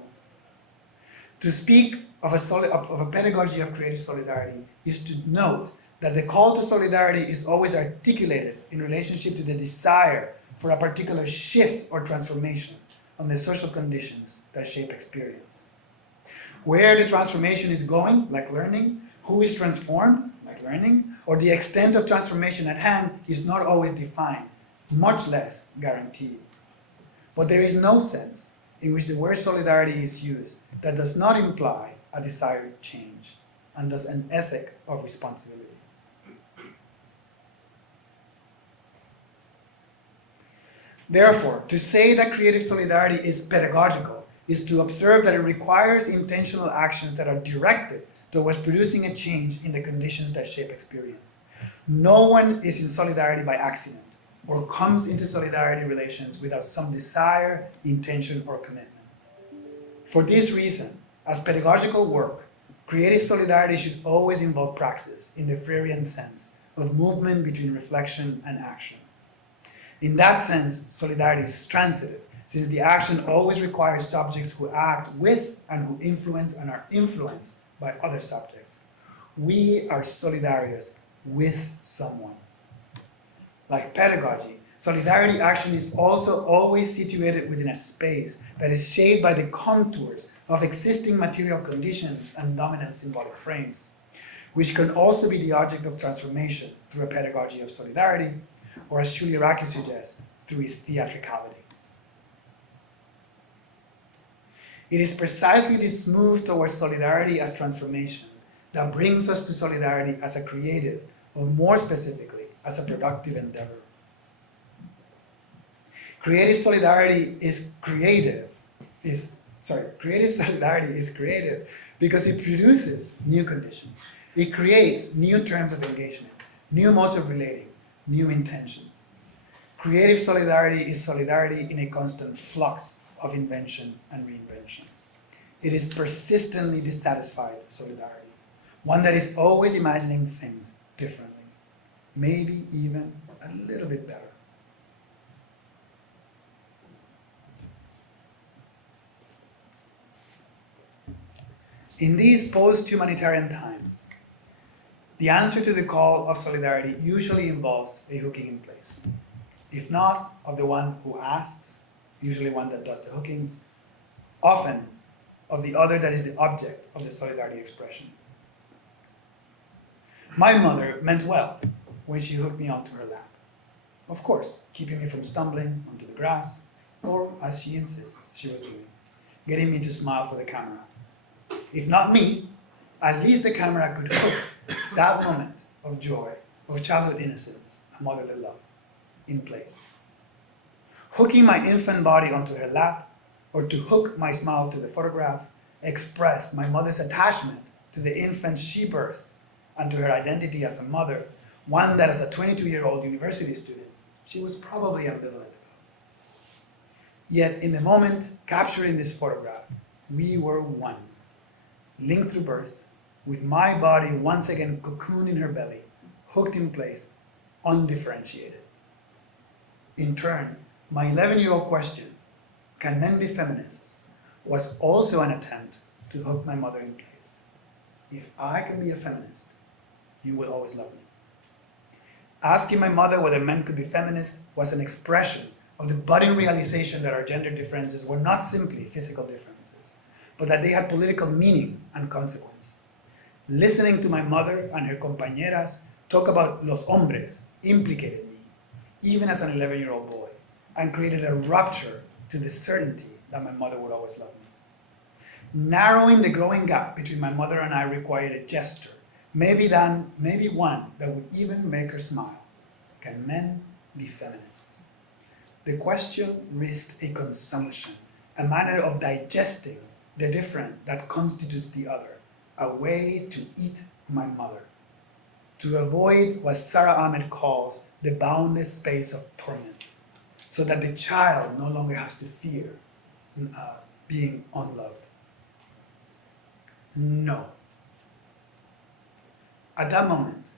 To speak of a pedagogy of creative solidarity is to note that the call to solidarity is always articulated in relationship to the desire for a particular shift or transformation on the social conditions that shape experience. Where the transformation is going, like learning, who is transformed, like learning, or the extent of transformation at hand is not always defined, much less guaranteed. But there is no sense in which the word solidarity is used that does not imply a desired change, and thus an ethic of responsibility. Therefore, to say that creative solidarity is pedagogical is to observe that it requires intentional actions that are directed towards producing a change in the conditions that shape experience. No one is in solidarity by accident or comes into solidarity relations without some desire, intention, or commitment. For this reason, as pedagogical work, creative solidarity should always involve praxis in the Freudian sense of movement between reflection and action. In that sense, solidarity is transitive, since the action always requires subjects who act with and who influence and are influenced by other subjects. We are solidarious with someone. Like pedagogy, Solidarity action is also always situated within a space that is shaped by the contours of existing material conditions and dominant symbolic frames, which can also be the object of transformation through a pedagogy of solidarity, or as Julie Raki suggests, through its theatricality. It is precisely this move towards solidarity as transformation that brings us to solidarity as a creative, or more specifically, as a productive endeavor. Creative solidarity is creative because it produces new conditions. It creates new terms of engagement, new modes of relating, new intentions. Creative solidarity is solidarity in a constant flux of invention and reinvention. It is persistently dissatisfied solidarity, one that is always imagining things differently, maybe even a little bit better. In these post-humanitarian times, the answer to the call of solidarity usually involves a hooking in place. If not of the one who asks, usually one that does the hooking, often of the other that is the object of the solidarity expression. My mother meant well when she hooked me onto her lap. Of course, keeping me from stumbling onto the grass, or as she insists she was doing, getting me to smile for the camera. If not me, at least the camera could hook that moment of joy, of childhood innocence, and motherly love in place. Hooking my infant body onto her lap, or to hook my smile to the photograph, express my mother's attachment to the infant she birthed and to her identity as a mother, one that as a 22-year-old university student, she was probably ambivalent about. Yet in the moment captured in this photograph, we were one, linked through birth, with my body once again cocooned in her belly, hooked in place, undifferentiated. In turn, my 11-year-old question, can men be feminists, was also an attempt to hook my mother in place. If I can be a feminist, you will always love me. Asking my mother whether men could be feminists was an expression of the budding realization that our gender differences were not simply physical differences, but that they had political meaning and consequence. Listening to my mother and her compañeras talk about los hombres implicated me, even as an 11-year-old boy, and created a rupture to the certainty that my mother would always love me. Narrowing the growing gap between my mother and I required a gesture, maybe one that would even make her smile. Can men be feminists? The question risked a consumption, a manner of digesting the different that constitutes the other, a way to eat my mother, to avoid what Sarah Ahmed calls the boundless space of torment, so that the child no longer has to fear being unloved. No. At that moment,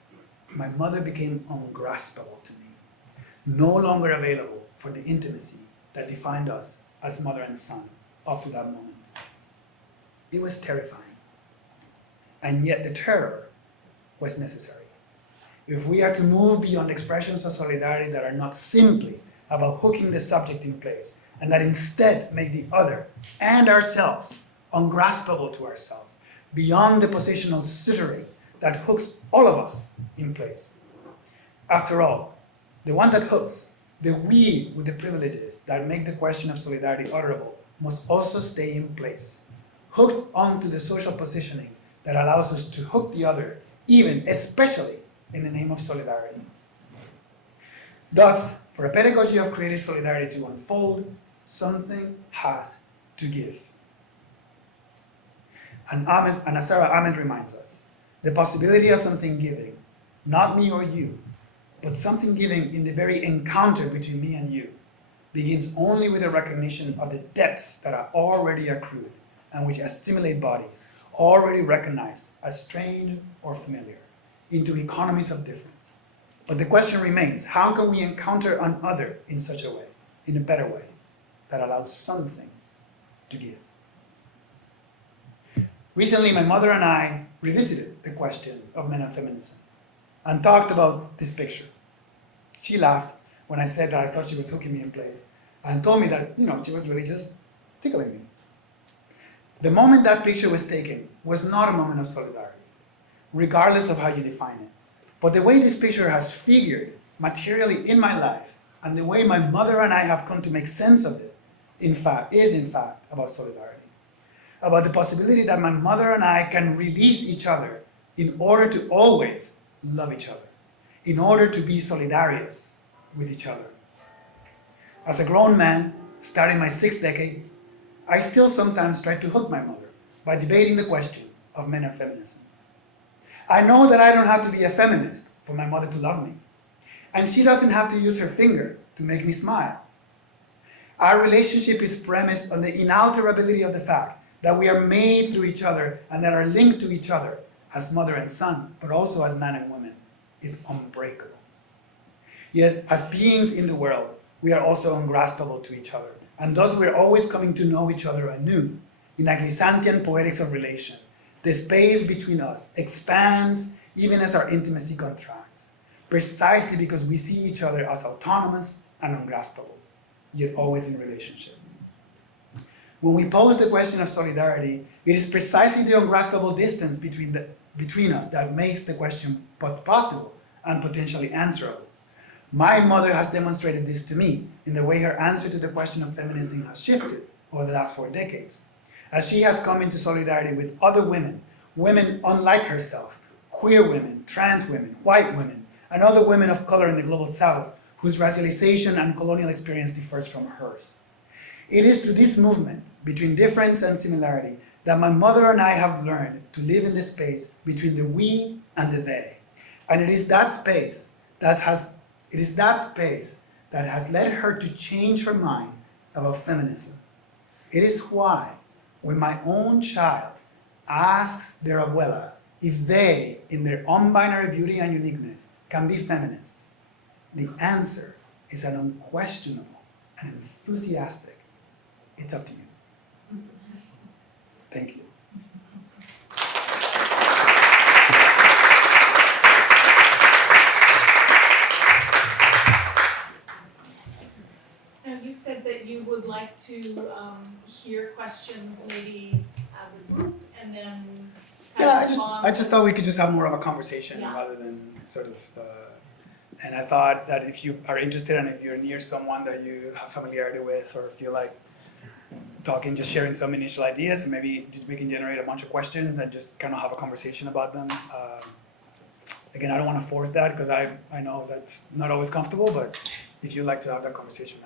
my mother became ungraspable to me, no longer available for the intimacy that defined us as mother and son up to that moment. It was terrifying. And yet the terror was necessary. If we are to move beyond expressions of solidarity that are not simply about hooking the subject in place, and that instead make the other and ourselves ungraspable to ourselves, beyond the positional suturing that hooks all of us in place. After all, the one that hooks, the we with the privileges that make the question of solidarity utterable, must also stay in place, hooked onto the social positioning that allows us to hook the other, even, especially, in the name of solidarity. Thus, for a pedagogy of creative solidarity to unfold, something has to give. And as Sarah Ahmed reminds us, the possibility of something giving, not me or you, but something giving in the very encounter between me and you, begins only with a recognition of the debts that are already accrued and which assimilate bodies already recognized as strange or familiar into economies of difference. But the question remains, how can we encounter an other in such a way, in a better way, that allows something to give? Recently, my mother and I revisited the question of men and feminism and talked about this picture. She laughed when I said that I thought she was hooking me in place, and told me that, she was really just tickling me. The moment that picture was taken was not a moment of solidarity, regardless of how you define it. But the way this picture has figured materially in my life, and the way my mother and I have come to make sense of it, is in fact about solidarity. About the possibility that my mother and I can release each other in order to always love each other, in order to be solidarious with each other. As a grown man, starting my 6th decade, I still sometimes try to hook my mother by debating the question of men and feminism. I know that I don't have to be a feminist for my mother to love me, and she doesn't have to use her finger to make me smile. Our relationship is premised on the inalterability of the fact that we are made through each other and that are linked to each other as mother and son, but also as man and woman, is unbreakable. Yet, as beings in the world, we are also ungraspable to each other, and thus we are always coming to know each other anew. In a Gaztambide poetics of relation, the space between us expands even as our intimacy contracts, precisely because we see each other as autonomous and ungraspable, yet always in relationship. When we pose the question of solidarity, it is precisely the ungraspable distance between us that makes the question both possible and potentially answerable. My mother has demonstrated this to me in the way her answer to the question of feminism has shifted over the last 4 decades, as she has come into solidarity with other women, women unlike herself, queer women, trans women, white women, and other women of color in the global south whose racialization and colonial experience differs from hers. It is through this movement between difference and similarity that my mother and I have learned to live in the space between the we and the they. And it is that space that has led her to change her mind about feminism. It is why, when my own child asks their abuela if they, in their unbinary beauty and uniqueness, can be feminists, the answer is an unquestionable and enthusiastic, it's up to you. Thank you. Now, you said that you would like to hear questions maybe as a group and then I just thought we could just have more of a conversation rather than sort of, and I thought that if you are interested and if you're near someone that you have familiarity with or feel like talking, just sharing some initial ideas, and maybe we can generate a bunch of questions and just kind of have a conversation about them. Again, I don't want to force that because I know that's not always comfortable, but if you'd like to have that conversation,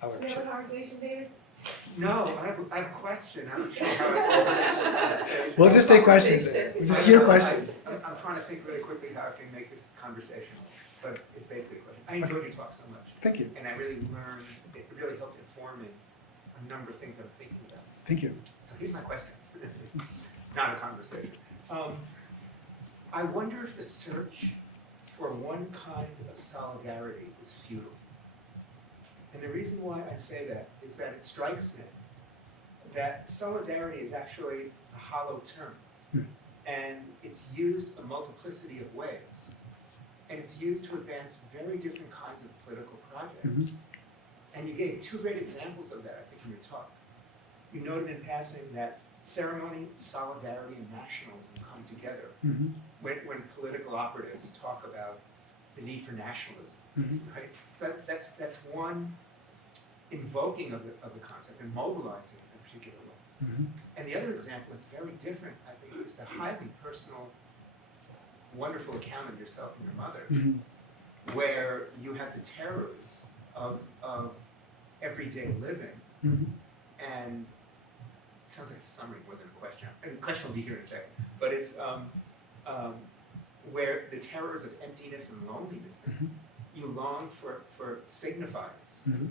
I would Do you appreciate have a it. conversation, David? No, I have a question. I'm not sure how We'll just take questions. We'll just hear questions. I'm trying to think really quickly how I can make this conversational, but it's basically a question. I enjoyed your talk so much. Thank you. And I really learned, it really helped inform me a number of things I'm thinking about. Thank you. So here's my question, not a conversation. I wonder if the search for one kind of solidarity is futile. And the reason why I say that is that it strikes me that solidarity is actually a hollow term. And it's used a multiplicity of ways. And it's used to advance very different kinds of political projects. And you gave 2 great examples of that, I think, in your talk. You noted in passing that ceremony, solidarity, and nationalism come together when political operatives talk about the need for nationalism, right? So that's one invoking of the concept and mobilizing it in a particular way. And the other example that's very different, I think, is the highly personal, wonderful account of yourself and your mother, where you have the terrors of everyday living, and it sounds like a summary more than a question. And the question will be here in a second, but it's where the terrors of emptiness and loneliness, you long for signifiers,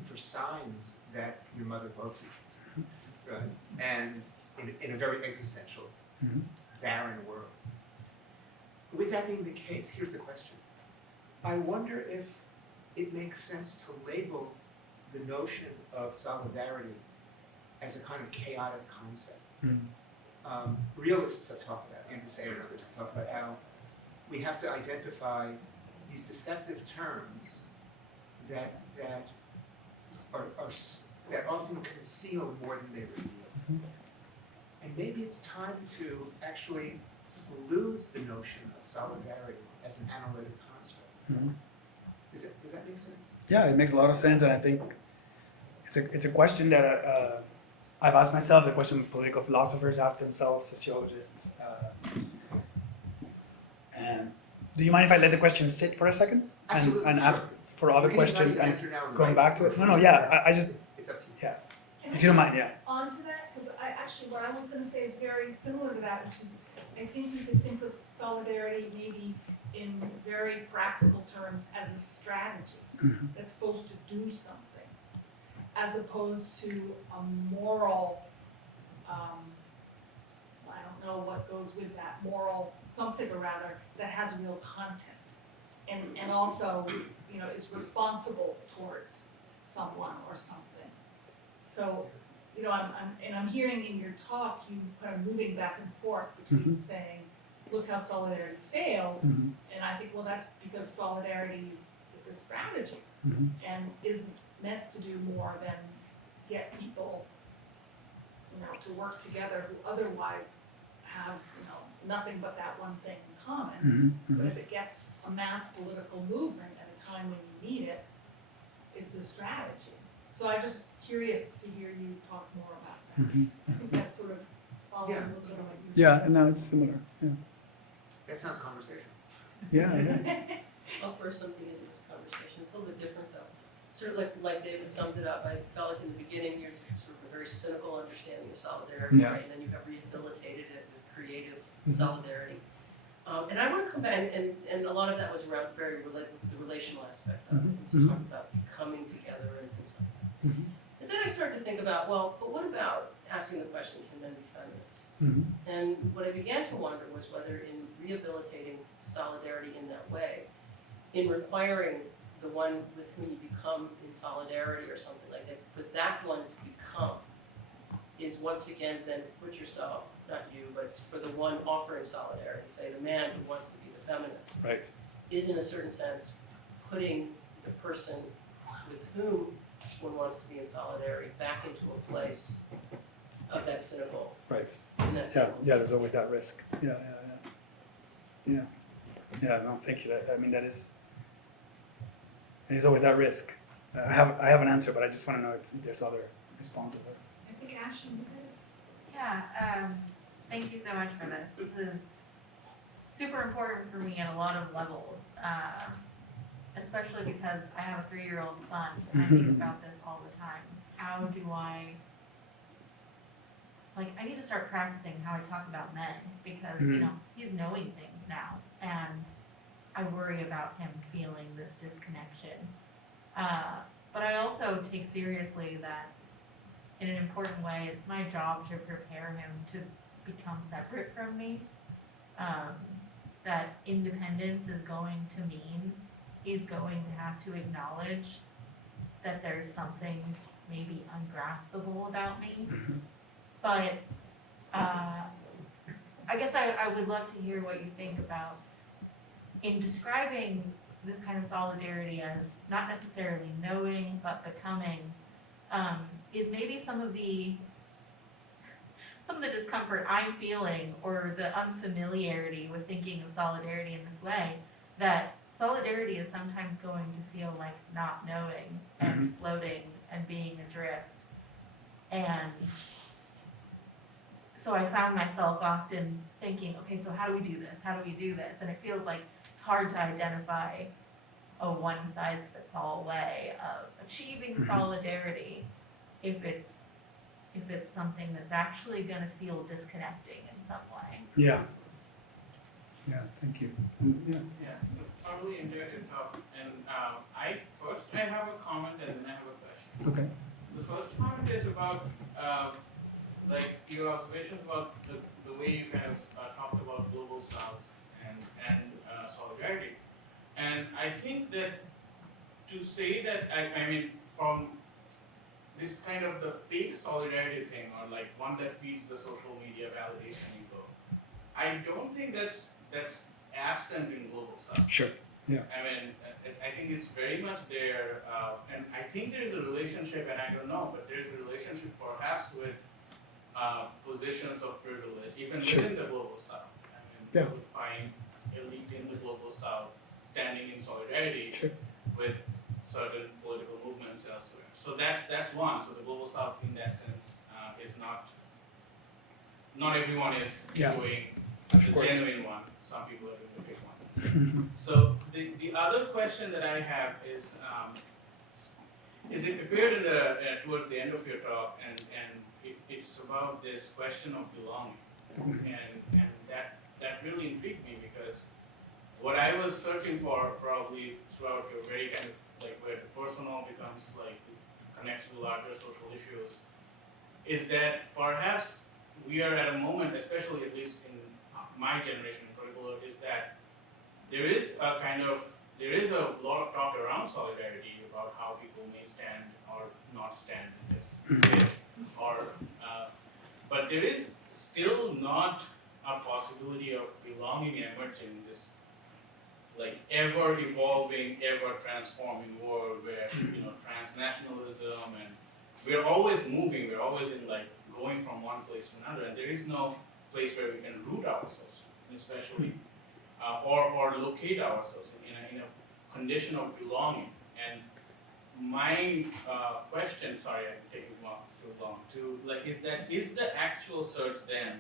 for signs that your mother loves you, right? And in a very existential, barren world. With that being the case, here's the question. I wonder if it makes sense to label the notion of solidarity as a kind of chaotic concept. Realists have talked about, Andrew Sayer and others have talked about how we have to identify these deceptive terms that that often conceal more than they reveal. And maybe it's time to actually lose the notion of solidarity as an analytic construct. Does that make sense? Yeah, it makes a lot of sense, and I think it's a question that I've asked myself. The question political philosophers ask themselves, sociologists. And do you mind if I let the question sit for a second Absolutely, and sure. ask for other We can invite questions you to and answer now and going right back to it? before No, we- yeah, I just It's up to you. yeah. Can If you don't mind, yeah. On to that, because what I was gonna say is very similar to that, which is, I think you could think of solidarity maybe in very practical terms as a strategy that's supposed to do something, as opposed to a moral, I don't know what goes with that, moral something or rather, that has real content. And also, you know, is responsible towards someone or something. So, you know, I'm hearing in your talk, you kind of moving back and forth between saying, look how solidarity fails, and I think, well, that's because solidarity is a strategy and isn't meant to do more than get people, you know, to work together who otherwise have, you know, nothing but that one thing in common. But if it gets a mass political movement at a time when you need it, it's a strategy. So I'm just curious to hear you talk more about that. I think that's sort of following a little bit of what you were Yeah, no, it's similar. Yeah, That sounds conversational. yeah. I'll throw something into this conversation. It's a little bit different though. Sort of like David summed it up. I felt like in the beginning you're sort of a very cynical understanding of solidarity, Yeah. right? And then you have rehabilitated it with creative solidarity. And I want to come back, and a lot of that was around the relational aspect of it. And so talk about coming together and things like that. And then I started to think about, well, but what about asking the question, can men be feminists? And what I began to wonder was whether in rehabilitating solidarity in that way, in requiring the one with whom you become in solidarity or something like that, for that one to become, is once again then to put yourself, not you, but for the one offering solidarity, say the man who wants to be the feminist, Right. is in a certain sense putting the person with whom one wants to be in solidarity back into a place of that cynical, Right. in that Yeah, cynical. yeah. There's always that risk. Yeah. No, thank you. I mean, there's always that risk. I have an answer, but I just want to know if there's other responses. I think Ashley, you did. Yeah, thank you so much for this. This is super important for me at a lot of levels, especially because I have a 3-year-old son and I think about this all the time. How do I need to start practicing how I talk about men because, you know, he's knowing things now and I worry about him feeling this disconnection. But I also take seriously that in an important way, it's my job to prepare him to become separate from me. That independence is going to mean he's going to have to acknowledge that there's something maybe ungraspable about me. But I guess I would love to hear what you think about in describing this kind of solidarity as not necessarily knowing but becoming. Is maybe some of the discomfort I'm feeling or the unfamiliarity with thinking of solidarity in this way, that solidarity is sometimes going to feel like not knowing and floating and being adrift. And so I found myself often thinking, okay, so how do we do this? How do we do this? And it feels like it's hard to identify a one-size-fits-all way of achieving solidarity if it's something that's actually going to feel disconnecting in some way. Yeah. Yeah. Thank you. Yeah. Yeah, so totally enjoyed your talk, and I have a comment and then I have a question. Okay. The first comment is about like your observations about the way you kind of talked about global south and solidarity, and I think that to say that I mean from this kind of the fake solidarity thing or like one that feeds the social media validation ego, I don't think that's absent in global south. Sure. Yeah. I mean, I think think it's very much there, and I think there is a relationship, and I don't know, but there is a relationship perhaps with positions of privilege, even within the global south. I mean, Yeah. you would find elite in the global south standing in solidarity Sure. with certain political movements elsewhere. So that's one. So the global south, in that sense, is not everyone is Yeah. doing Of the course. genuine one. Some people are doing the fake one. So the other question that I have is it appeared in the towards the end of your talk, and it's about this question of belonging, and that really intrigued me, because what I was searching for probably throughout your very kind of like where the personal becomes like connects to larger social issues, is that perhaps we are at a moment, especially at least in my generation in particular, is that there is a lot of talk around solidarity about how people may stand or not stand in this stage, or but there is still not a possibility of belonging emerging, this like ever evolving, ever transforming world where transnationalism, and we're always moving, we're always in like going from one place to another, and there is no place where we can root ourselves, especially or locate ourselves in a condition of belonging. And my question, sorry, I'm taking too long, is the actual search then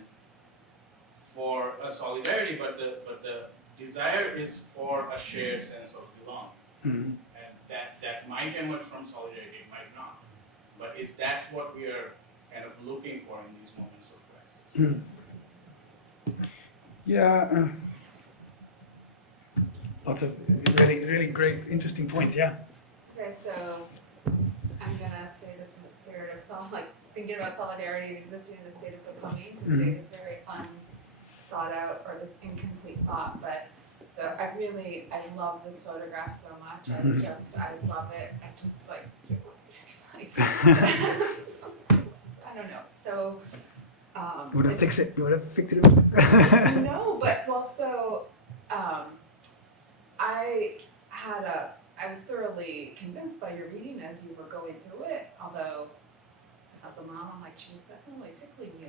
for a solidarity, but the desire is for a shared sense of belonging, Mhm. and that might emerge from solidarity, it might not, but is that what we are kind of looking for in these moments of crisis? Yeah. Lots of really, really great, interesting points. Yeah. Okay, so I'm gonna say this in the spirit of thinking about solidarity and existing in the state of becoming. The state is very unthought out, or this incomplete thought, but so I love this photograph so much. I love it. I just like I don't know. So You would have it's- fixed it. You would have fixed it. No, but well, so I was thoroughly convinced by your reading as you were going through it. Although, as a mom, I'm like, she was definitely tickling you.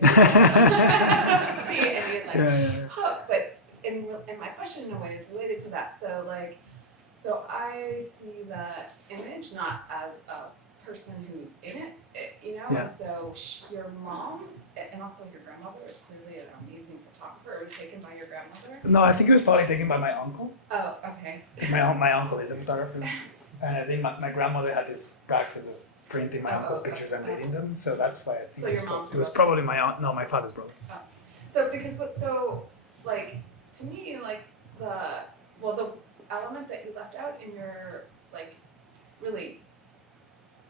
See, and you like hook. But in my question, in a way, is related to that. So I see that image not as a person who's in it, Yeah. and so your mom and also your grandmother is clearly an amazing photographer. It was taken by your grandmother. No, I think it was probably taken by my uncle. Oh, okay. My uncle is a photographer, and I think my grandmother had this practice of printing my uncle's okay. pictures and dating them. So that's why I think So your mom's it was brother. probably my aunt. No, my father's brother. So because to me, like the element that you left out in your like really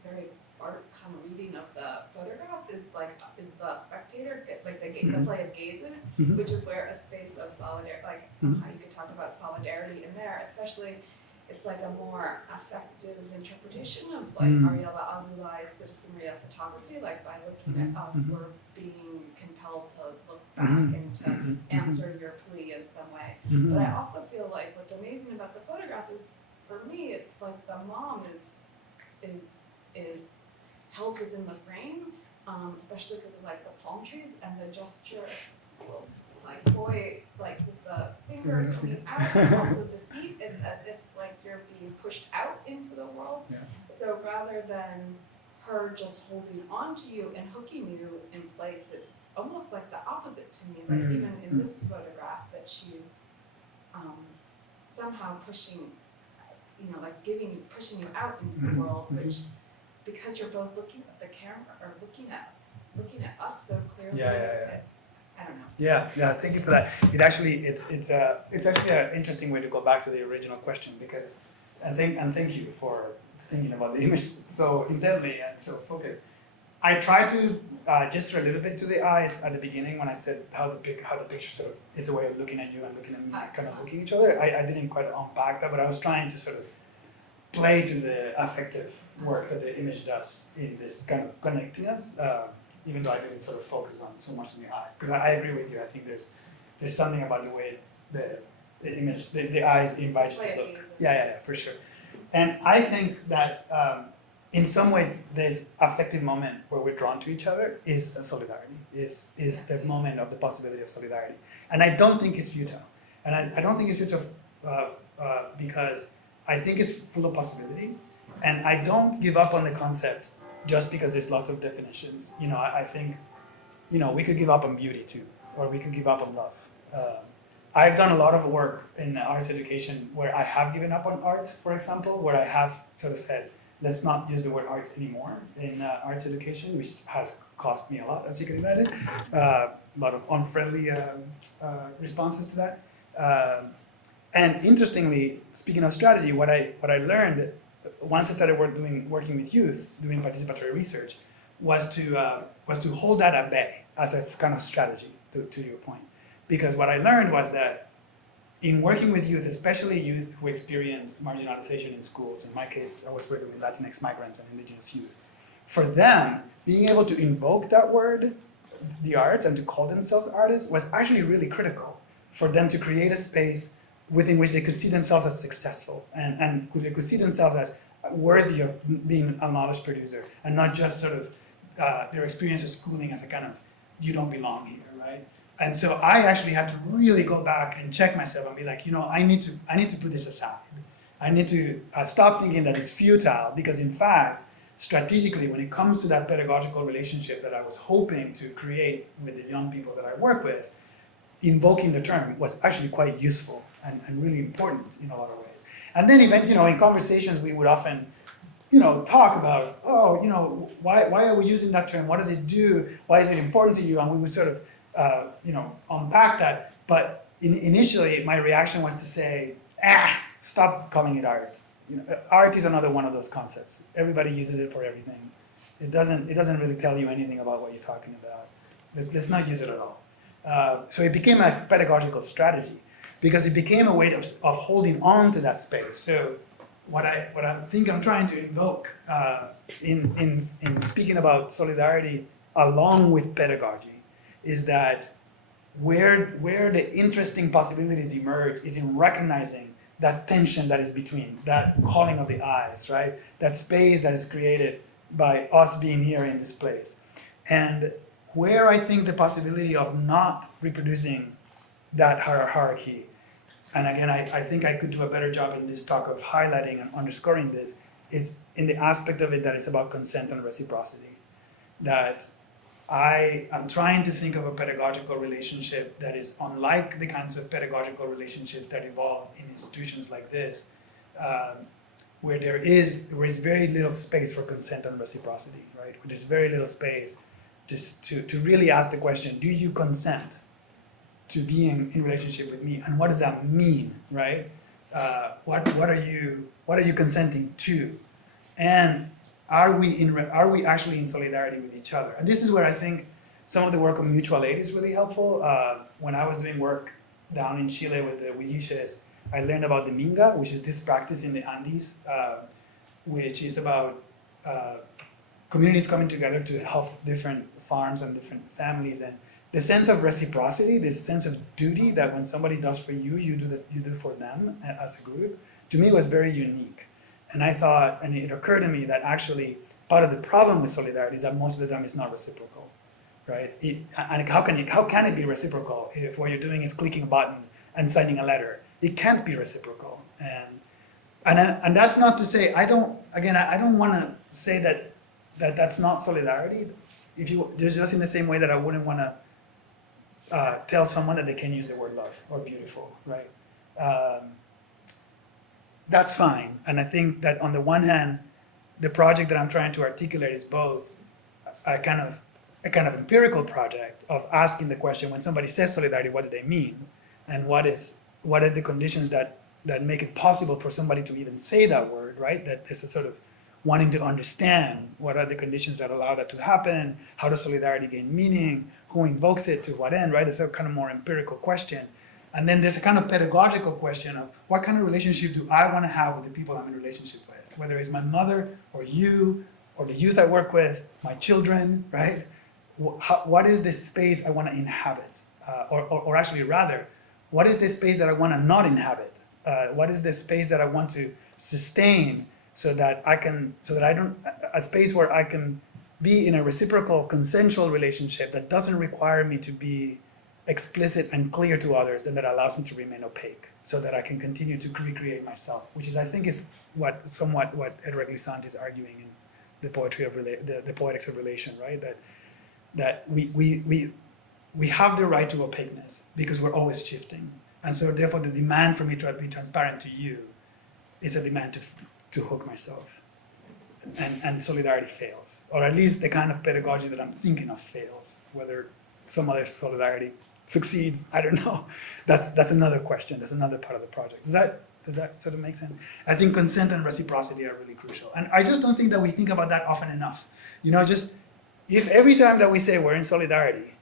very art kind of reading of the photograph is the spectator, like the play of gazes, Mhm. which is where a space of solidarity, like somehow you could talk about solidarity in there, especially it's like a more effective interpretation of like Ariella Azulai's citizenry of photography, like by looking at us, we're being compelled to look back and to answer your plea in some way. But I also feel like what's amazing about the photograph is, for me, it's like the mom is held within the frame, especially because of like the palm trees and the gesture, like boy, like with the finger coming out, and also the feet. It's as if like you're being pushed out into the world. Yeah. So rather than her just holding on to you and hooking you in place, it's almost like the opposite to me. Like even in this photograph, that she's somehow pushing, pushing you out into the world, which, because you're both looking at the camera or looking at us so clearly. Yeah. I don't know. Yeah. Thank you for that. It's actually an interesting way to go back to the original question, because thank you for thinking about the image so intently and so focused. I tried to gesture a little bit to the eyes at the beginning when I said how the picture sort of is a way of looking at you and looking at me, kind of hooking each other. I didn't quite unpack that, but I was trying to sort of play to the affective work that the image does in this kind of connecting us, even though I didn't sort of focus on so much on the eyes. Because I agree with you. I think there's something about the way the image, the eyes invite you to look. Yeah, for sure. And I think that in some way, this affective moment where we're drawn to each other is a solidarity, is the moment of the possibility of solidarity. And I don't think it's futile. And I don't think it's futile because I think it's full of possibility. And I don't give up on the concept just because there's lots of definitions. You know, I think, you know, we could give up on beauty too, or we could give up on love. I've done a lot of work in arts education where I have given up on art, for example, where I have sort of said, let's not use the word art anymore in arts education, which has cost me a lot, as you can imagine. A lot of unfriendly responses to that. And interestingly, speaking of strategy, what I learned once I started working with youth, doing participatory research, was to hold that at bay as a kind of strategy, to your point. Because what I learned was that in working with youth, especially youth who experience marginalization in schools, in my case, I was working with Latinx migrants and indigenous youth, for them, being able to invoke that word, the arts, and to call themselves artists was actually really critical for them to create a space within which they could see themselves as successful and they could see themselves as worthy of being a knowledge producer and not just sort of their experience of schooling as a kind of, you don't belong here, right? And so I actually had to really go back and check myself and be like, you know, I need to put this aside. I need to stop thinking that it's futile, because in fact, strategically, when it comes to that pedagogical relationship that I was hoping to create with the young people that I work with, invoking the term was actually quite useful and really important in a lot of ways. And then even, you know, in conversations we would often, you know, talk about, oh, you know, why are we using that term? What does it do? Why is it important to you? And we would sort of you know, unpack that. But initially, my reaction was to say, stop calling it art. You know, art is another one of those concepts. Everybody uses it for everything. It doesn't really tell you anything about what you're talking about. Let's not use it at all. So it became a pedagogical strategy because it became a way of holding on to that space. So what I think I'm trying to invoke in speaking about solidarity along with pedagogy is that where the interesting possibilities emerge is in recognizing that tension that is between, that calling of the eyes, right? That space that is created by us being here in this place. And where I think the possibility of not reproducing that hierarchy, and again, I think I could do a better job in this talk of highlighting and underscoring this, is in the aspect of it that is about consent and reciprocity. That I am trying to think of a pedagogical relationship that is unlike the kinds of pedagogical relationships that evolve in institutions like this, where there is very little space for consent and reciprocity, right? Where there's very little space just to really ask the question, do you consent to being in relationship with me? And what does that mean, right? What are you consenting to? And are we actually in solidarity with each other? And this is where I think some of the work of mutual aid is really helpful. When I was doing work down in Chile with the Huilliches, I learned about the Minga, which is this practice in the Andes, which is about communities coming together to help different farms and different families. And the sense of reciprocity, this sense of duty that when somebody does for you, you do for them as a group, to me was very unique. And I thought, and it occurred to me that actually part of the problem with solidarity is that most of the time it's not reciprocal, right? And how can it be reciprocal if what you're doing is clicking a button and signing a letter? It can't be reciprocal. And that's not to say, I don't want to say that that's not solidarity. If you just in the same way that I wouldn't want to tell someone that they can use the word love or beautiful, right? That's fine. And I think that on the one hand, the project that I'm trying to articulate is both a kind of empirical project of asking the question, when somebody says solidarity, what do they mean? And what are the conditions that make it possible for somebody to even say that word, right? That there's a sort of wanting to understand what are the conditions that allow that to happen, how does solidarity gain meaning, who invokes it, to what end, right? It's a kind of more empirical question. And then there's a kind of pedagogical question of what kind of relationship do I want to have with the people I'm in relationship with, whether it's my mother or you or the youth I work with, my children, right? What is the space I want to inhabit? Or actually rather, what is the space that I want to not inhabit? what is the space that I want to sustain so that a space where I can be in a reciprocal consensual relationship that doesn't require me to be explicit and clear to others, and that allows me to remain opaque so that I can continue to recreate myself, which is, I think, is what Edward Glissant is arguing in the poetry of the poetics of relation, right? That we have the right to opaqueness because we're always shifting, and so therefore the demand for me to be transparent to you is a demand to hook myself, and solidarity fails, or at least the kind of pedagogy that I'm thinking of fails. Whether some other solidarity succeeds, I don't know. That's another question. That's another part of the project. Does that sort of make sense? I think consent and reciprocity are really crucial, and I just don't think that we think about that often enough. Just if every time that we say we're in solidarity,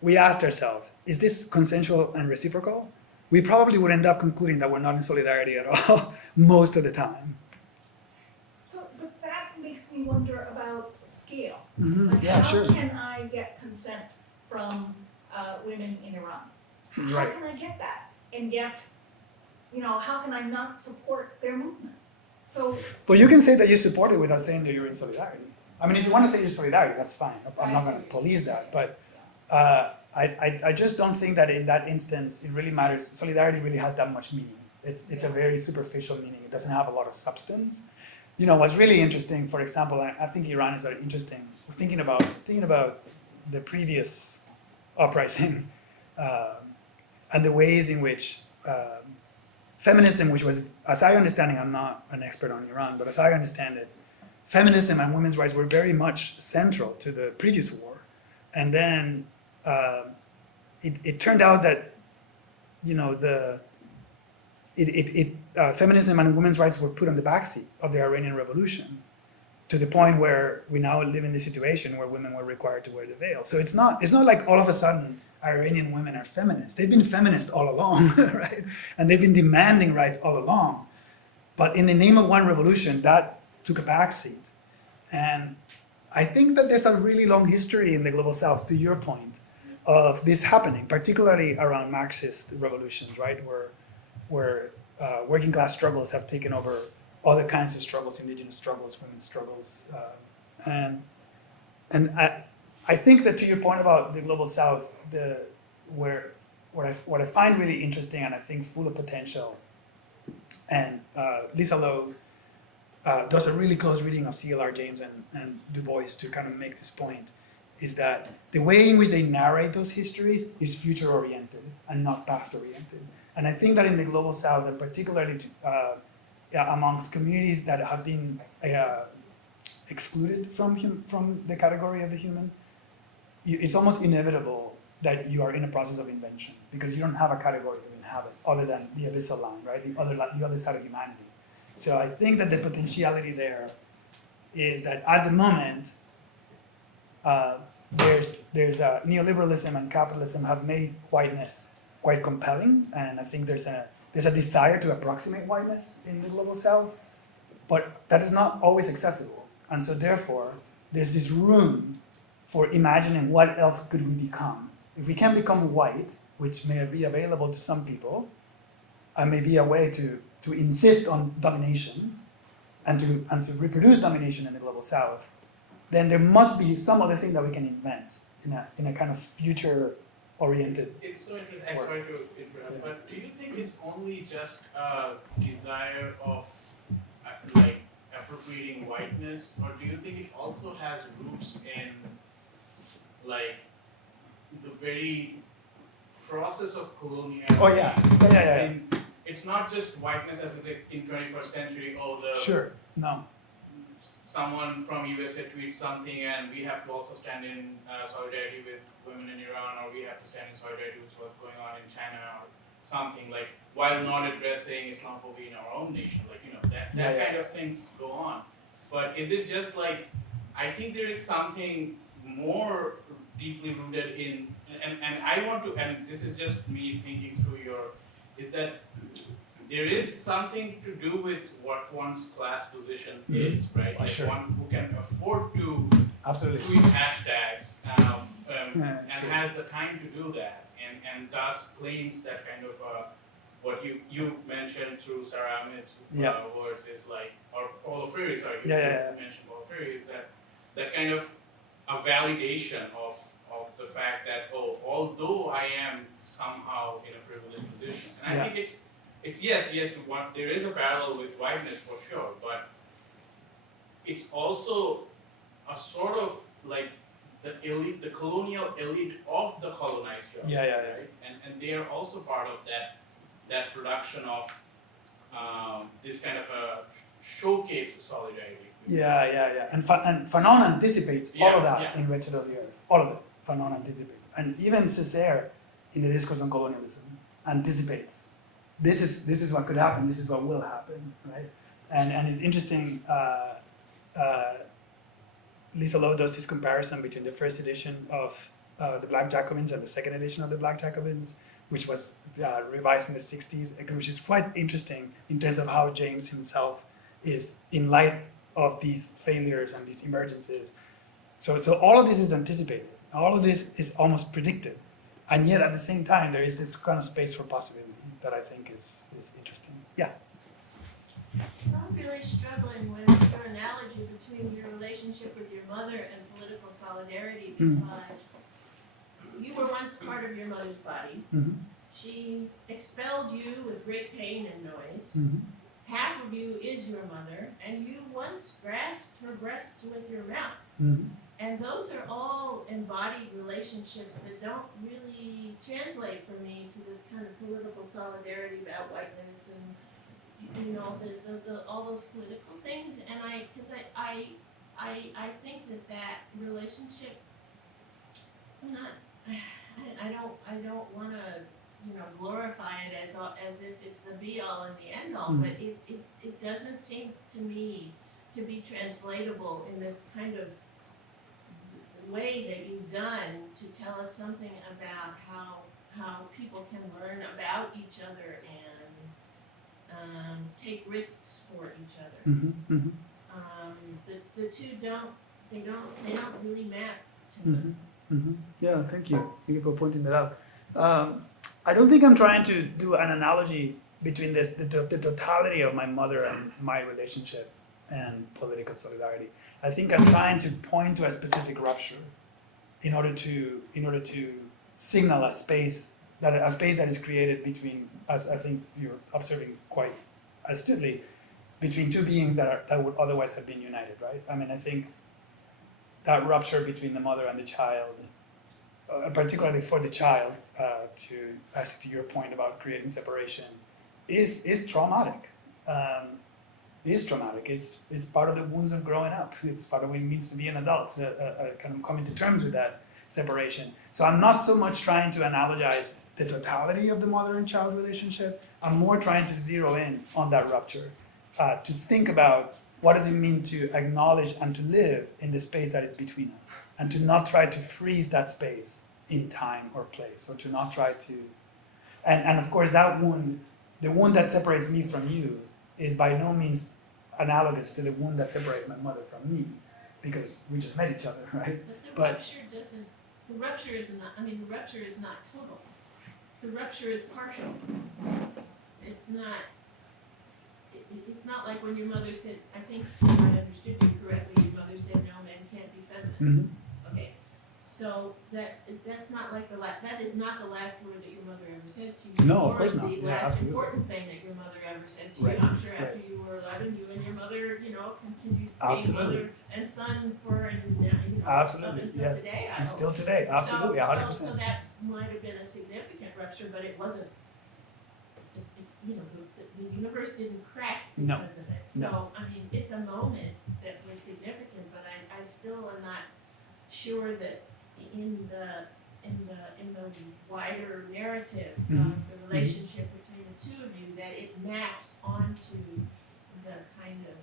we asked ourselves, is this consensual and reciprocal? We probably would end up concluding that we're not in solidarity at all most of the time. So, but that makes me wonder about scale. Mm-hmm. Like, Yeah, how sure. can I get consent from women in Iran? How Right. can I get that? And yet, how can I not support their movement? So, But you can say that you support it without saying that you're in solidarity. I mean, if you want to say you're solidarity, that's fine. I'm not going to police that. But I just don't think that in that instance it really matters. Solidarity really has that much meaning. It's a very superficial meaning. It doesn't have a lot of substance. What's really interesting, for example, I think Iran is very interesting. We're thinking about the previous uprising and the ways in which feminism, which was, as I understand it, I'm not an expert on Iran, but as I understand it, feminism and women's rights were very much central to the previous war. And then it turned out that, feminism and women's rights were put on the backseat of the Iranian Revolution, to the point where we now live in this situation where women were required to wear the veil. So it's not like all of a sudden Iranian women are feminists. They've been feminists all along, right? And they've been demanding rights all along. But in the name of one revolution, that took a backseat. And I think that there's a really long history in the Global South, to your point, of this happening, particularly around Marxist revolutions, right? Where working class struggles have taken over other kinds of struggles, indigenous struggles, women's struggles. And I think that, to your point about the Global South, what I find really interesting and I think full of potential, and Lisa Lowe does a really close reading of C.L.R. James and Du Bois to kind of make this point, is that the way in which they narrate those histories is future-oriented and not past-oriented. And I think that in the Global South, and particularly amongst communities that have been excluded from the category of the human, it's almost inevitable that you are in a process of invention, because you don't have a category to inhabit other than the abyssal line, right? The other side of humanity. So I think that the potentiality there is that at the moment, there's neoliberalism and capitalism have made whiteness quite compelling, and I think there's a desire to approximate whiteness in the Global South, but that is not always accessible. And so therefore, there's this room for imagining what else could we become. If we can become white, which may be available to some people, and may be a way to insist on domination and to reproduce domination in the Global South, then there must be some other thing that we can invent in a kind of future-oriented. It's so interesting. I'm sorry to interrupt, but do you think it's only just a desire of appropriating whiteness, or do you think it also has roots in the very process of coloniality? Oh yeah. And it's not just whiteness as we think in 21st century. Sure. No. Someone from USA tweets something, and we have to also stand in solidarity with women in Iran, or we have to stand in solidarity with what's going on in China, or something, while not addressing Islamophobia in our own nation, that kind of things go on. But is it just I think there is something more deeply rooted in, and I want to, and this is just me thinking through is that there is something to do with what one's class position is, right? Sure. One who can afford to Absolutely. tweet hashtags and sure. has the time to do that, and thus claims that kind of what you mentioned through Sarah Ahmed's Yeah. words is like, or Paulo Freire, sorry, you Yeah. mentioned Paulo Freire, is that kind of a validation of the fact that, oh, although I am somehow in a privileged position, and I Yeah. think it's yes, there is a parallel with whiteness for sure, but it's also a sort of like the elite, the colonial elite of the colonized geography, Yeah. right? And they are also part of that production of this kind of a showcase of solidarity. Yeah. And Fanon anticipates all of that Yeah. in Wretched of the Earth. All of it. Fanon anticipates. And even Césaire, in the Discourse on Colonialism, anticipates. This is what could happen. This is what will happen, right? And it's interesting. Lisa Lowe does this comparison between the first edition of the Black Jacobins and the second edition of the Black Jacobins, which was revised in the 60s, which is quite interesting in terms of how James himself is, in light of these failures and these emergences. So all of this is anticipated. All of this is almost predicted. And yet at the same time, there is this kind of space for possibility that I think is interesting. Yeah. I'm really struggling with your analogy between your relationship with your mother and political solidarity because you were once part of your mother's body. Mhm. She expelled you with great pain and noise. Mhm. Half of you is your mother, and you once grasped her breasts with your mouth. Mhm. And those are all embodied relationships that don't really translate for me to this kind of political solidarity about whiteness and you know the all those political things. And I think that relationship. I'm not. I don't want to glorify it as if it's the be all and the end all, but it doesn't seem to me to be translatable in this kind of way that you've done to tell us something about how people can learn about each other and take risks for each other. Mhm. Mhm. The two don't really map to me. Mm-hmm. Mm-hmm. Yeah, thank you. Thank you for pointing that out. I don't think I'm trying to do an analogy between the totality of my mother and my relationship and political solidarity. I think I'm trying to point to a specific rupture in order to signal a space that is created between, as I think you're observing quite astutely, between two beings that would otherwise have been united, right? I mean, I think that rupture between the mother and the child, particularly for the child, to your point about creating separation, is traumatic. Is traumatic. Is part of the wounds of growing up. It's part of what it means to be an adult. Kind of coming to terms with that separation. So I'm not so much trying to analogize the totality of the mother and child relationship. I'm more trying to zero in on that rupture, to think about what does it mean to acknowledge and to live in the space that is between us, and to not try to freeze that space in time or place, or to not try to, and of course that wound, the wound that separates me from you, is by no means analogous to the wound that separates my mother from me, because we just met each other, right? But the rupture is not total. The rupture is partial. It's not like when your mother said, I think if I understood you correctly, your mother said no, men can't be feminists. Mm-hmm. Okay, so that's not like that is not the last word that your mother ever said to you. No, of course not. Or the Yeah, last absolutely. important thing that your mother ever said to you. Right, I'm sure after right. you were 11, you and your mother, continued being Absolutely. mother and son for Absolutely, up until yes. today. I And hope. still today, absolutely, 100%. So that might have been a significant rupture, but it wasn't. The universe didn't crack because No. of it. So I mean, it's a moment that was significant, but I still am not sure that in the wider narrative of the relationship between the two of you, that it maps onto the kind of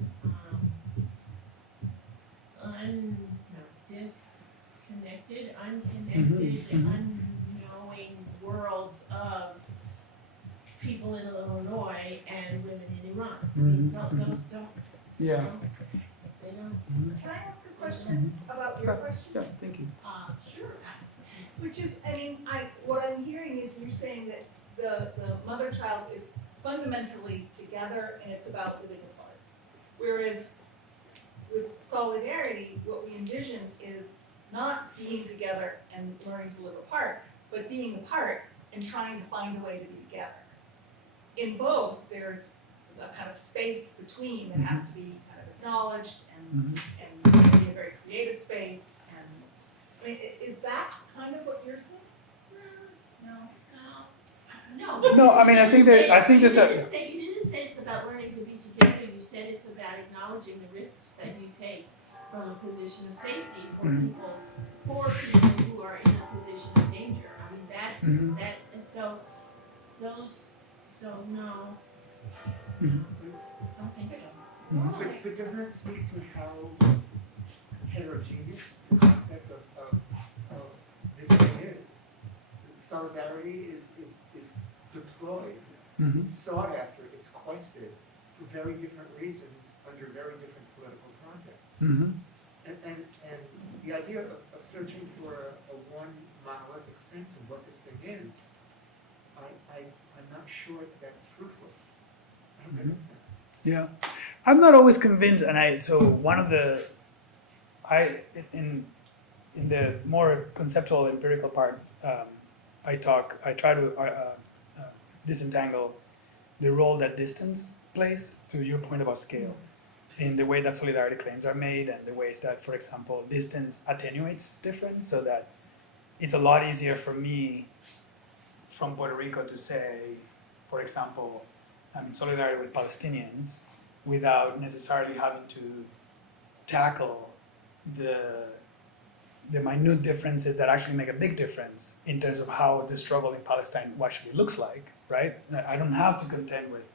disconnected, unconnected, unknowing worlds of people in Illinois and women in Iran. I mean, those don't. Yeah. They don't. Can I ask a question about your question? Yeah, thank you. Sure. Which is, I mean, what I'm hearing is you're saying that the mother-child is fundamentally together and it's about living apart. Whereas with solidarity, what we envision is not being together and learning to live apart, but being apart and trying to find a way to be together. In both, there's a kind of space between that has to be kind of acknowledged and be a very creative space. And I mean, is that kind of what you're saying? No. No. No, I mean, I think that, I think You there's didn't a, say, you didn't say it's about learning to be together, you said it's about acknowledging the risks that you take from a position of safety for people, who are in a position of danger. I mean, that's, that, and so, no. Don't think so. But doesn't that speak to how heterogeneous the concept of this thing is? Solidarity is deployed, it's sought after, it's quested for very different reasons under very different political contexts. And the idea of searching for a one monolithic sense of what this thing is, I'm not sure that's fruitful. I hope that makes sense. yeah. I'm not always convinced, and so one of the, in the more conceptual empirical part, I try to disentangle the role that distance plays, to your point about scale, in the way that solidarity claims are made and the ways that, for example, distance attenuates difference, so that it's a lot easier for me from Puerto Rico to say, for example, I'm in solidarity with Palestinians without necessarily having to tackle the minute differences that actually make a big difference in terms of how the struggle in Palestine actually looks like, right? I don't have to contend with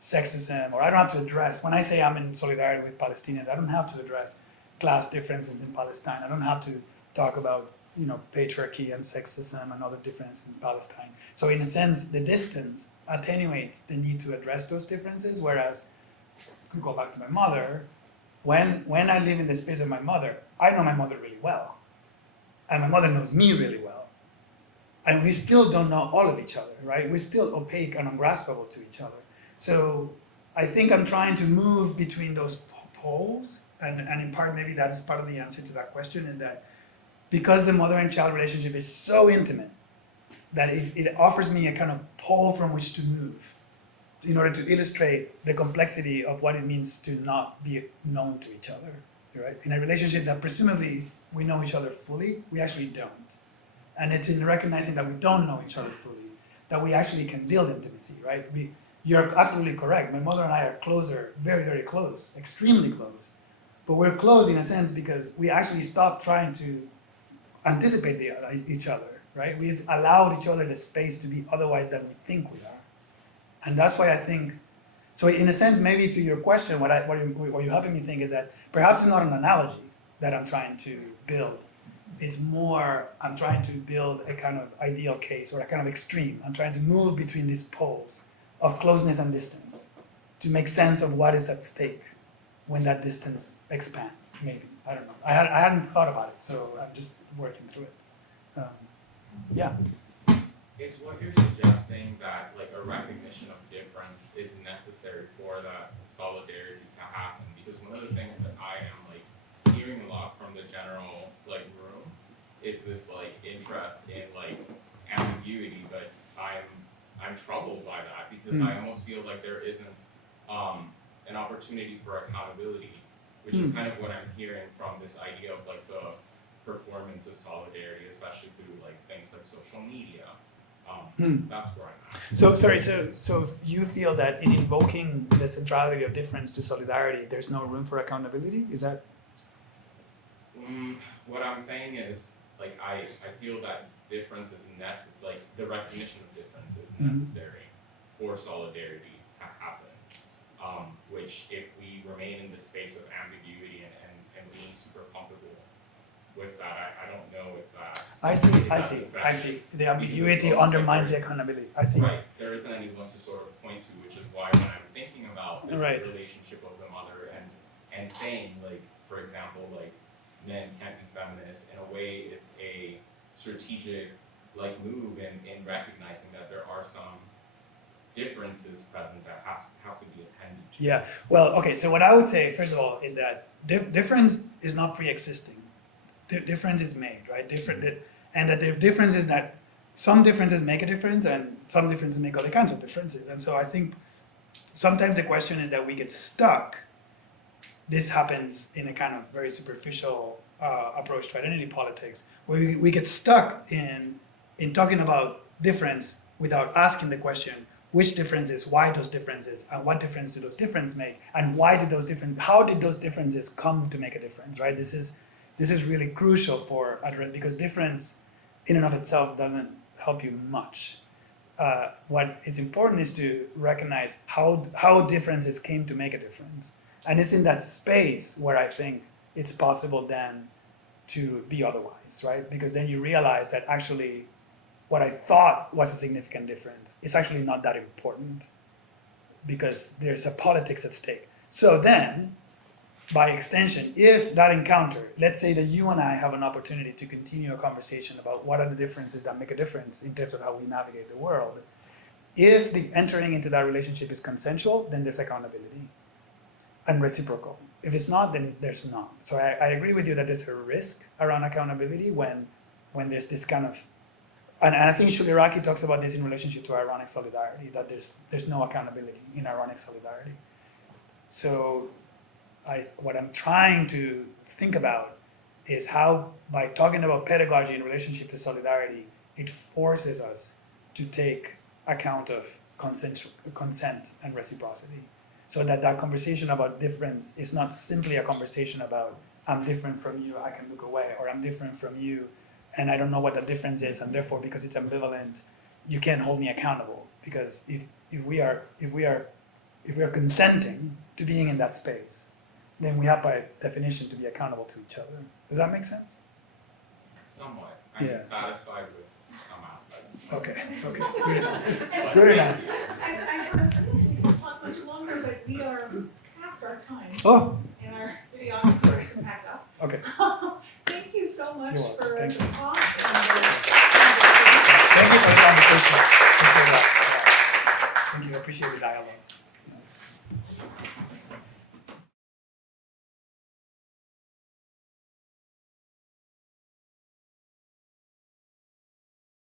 sexism, or I don't have to address, when I say I'm in solidarity with Palestinians, I don't have to address class differences in Palestine. I don't have to talk about, patriarchy and sexism and other differences in Palestine. So in a sense, the distance attenuates the need to address those differences, whereas, to go back to my mother, when I live in the space of my mother, I know my mother really well. And my mother knows me really well. And we still don't know all of each other, right? We're still opaque and ungraspable to each other. So I think I'm trying to move between those poles, and in part, maybe that is part of the answer to that question, is that because the mother and child relationship is so intimate, that it offers me a kind of pole from which to move in order to illustrate the complexity of what it means to not be known to each other, right? In a relationship that presumably we know each other fully, we actually don't. And it's in recognizing that we don't know each other fully that we actually can build intimacy, right? You're absolutely correct. My mother and I are closer, very, very close, extremely close. But we're close in a sense because we actually stopped trying to anticipate each other, right? We've allowed each other the space to be otherwise than we think we are. And that's why I think, so in a sense, maybe to your question, what you're helping me think is that perhaps it's not an analogy that I'm trying to build. It's more, I'm trying to build a kind of ideal case or a kind of extreme. I'm trying to move between these poles of closeness and distance to make sense of what is at stake when that distance expands, maybe. I don't know. I hadn't thought about it, so I'm just working through it. Yeah. Is what you're suggesting that like a recognition of difference is necessary for that solidarity to happen? Because one of the things that I am like hearing a lot from the general like room is this like interest in like ambiguity, but I'm troubled by that because I almost feel like there isn't an opportunity for accountability, which is kind of what I'm hearing from this idea of like the performance of solidarity, especially through like things like social media. That's where I'm at. So sorry. So you feel that in invoking the centrality of difference to solidarity, there's no room for accountability? Is that? What I'm saying is like I feel that difference is like the recognition of difference is necessary for solidarity to happen. Which if we remain in the space of ambiguity and being super comfortable with that, I don't know if that. I see. The ambiguity undermines the accountability. I see. Right. There isn't anyone to sort of point to, which is why when I'm thinking about this relationship of the mother and saying like, for example, like men can't be feminists, in a way it's a strategic like move in recognizing that there are some differences present that have to be attended to. Yeah, well, okay, so what I would say, first of all, is that difference is not pre-existing. Difference is made, right? And that the difference is that some differences make a difference and some differences make other kinds of differences. And so I think sometimes the question is that we get stuck. This happens in a kind of very superficial approach to identity politics, where we get stuck in talking about difference without asking the question, which differences, why those differences, and what difference do those differences make, and how did those differences come to make a difference, right? This is really crucial for address, because difference in and of itself doesn't help you much. What is important is to recognize how differences came to make a difference. And it's in that space where I think it's possible then to be otherwise, right? Because then you realize that actually what I thought was a significant difference is actually not that important, because there's a politics at stake. So then, by extension, if that encounter, let's say that you and I have an opportunity to continue a conversation about what are the differences that make a difference in terms of how we navigate the world, if the entering into that relationship is consensual, then there's accountability and reciprocal. If it's not, then there's not. So I agree with you that there's a risk around accountability when there's this kind of, and I think Shuliraki talks about this in relationship to ironic solidarity, that there's no accountability in ironic solidarity. So what I'm trying to think about is how, by talking about pedagogy in relationship to solidarity, it forces us to take account of consent and reciprocity. So that conversation about difference is not simply a conversation about, I'm different from you, I can look away, or I'm different from you, and I don't know what the difference is, and therefore, because it's ambivalent, you can't hold me accountable. Because if we are consenting to being in that space, then we have by definition to be accountable to each other. Does that make sense? Somewhat. I'm Yeah. satisfied with some aspects. Okay, good enough. Good enough. We can talk much longer, but we are past our time. Oh, And our videographer has to pack up. okay. Thank you so much You're welcome. for Thank the you. talk. Thank you for the conversation. Appreciate that. Thank you. I appreciate the dialogue.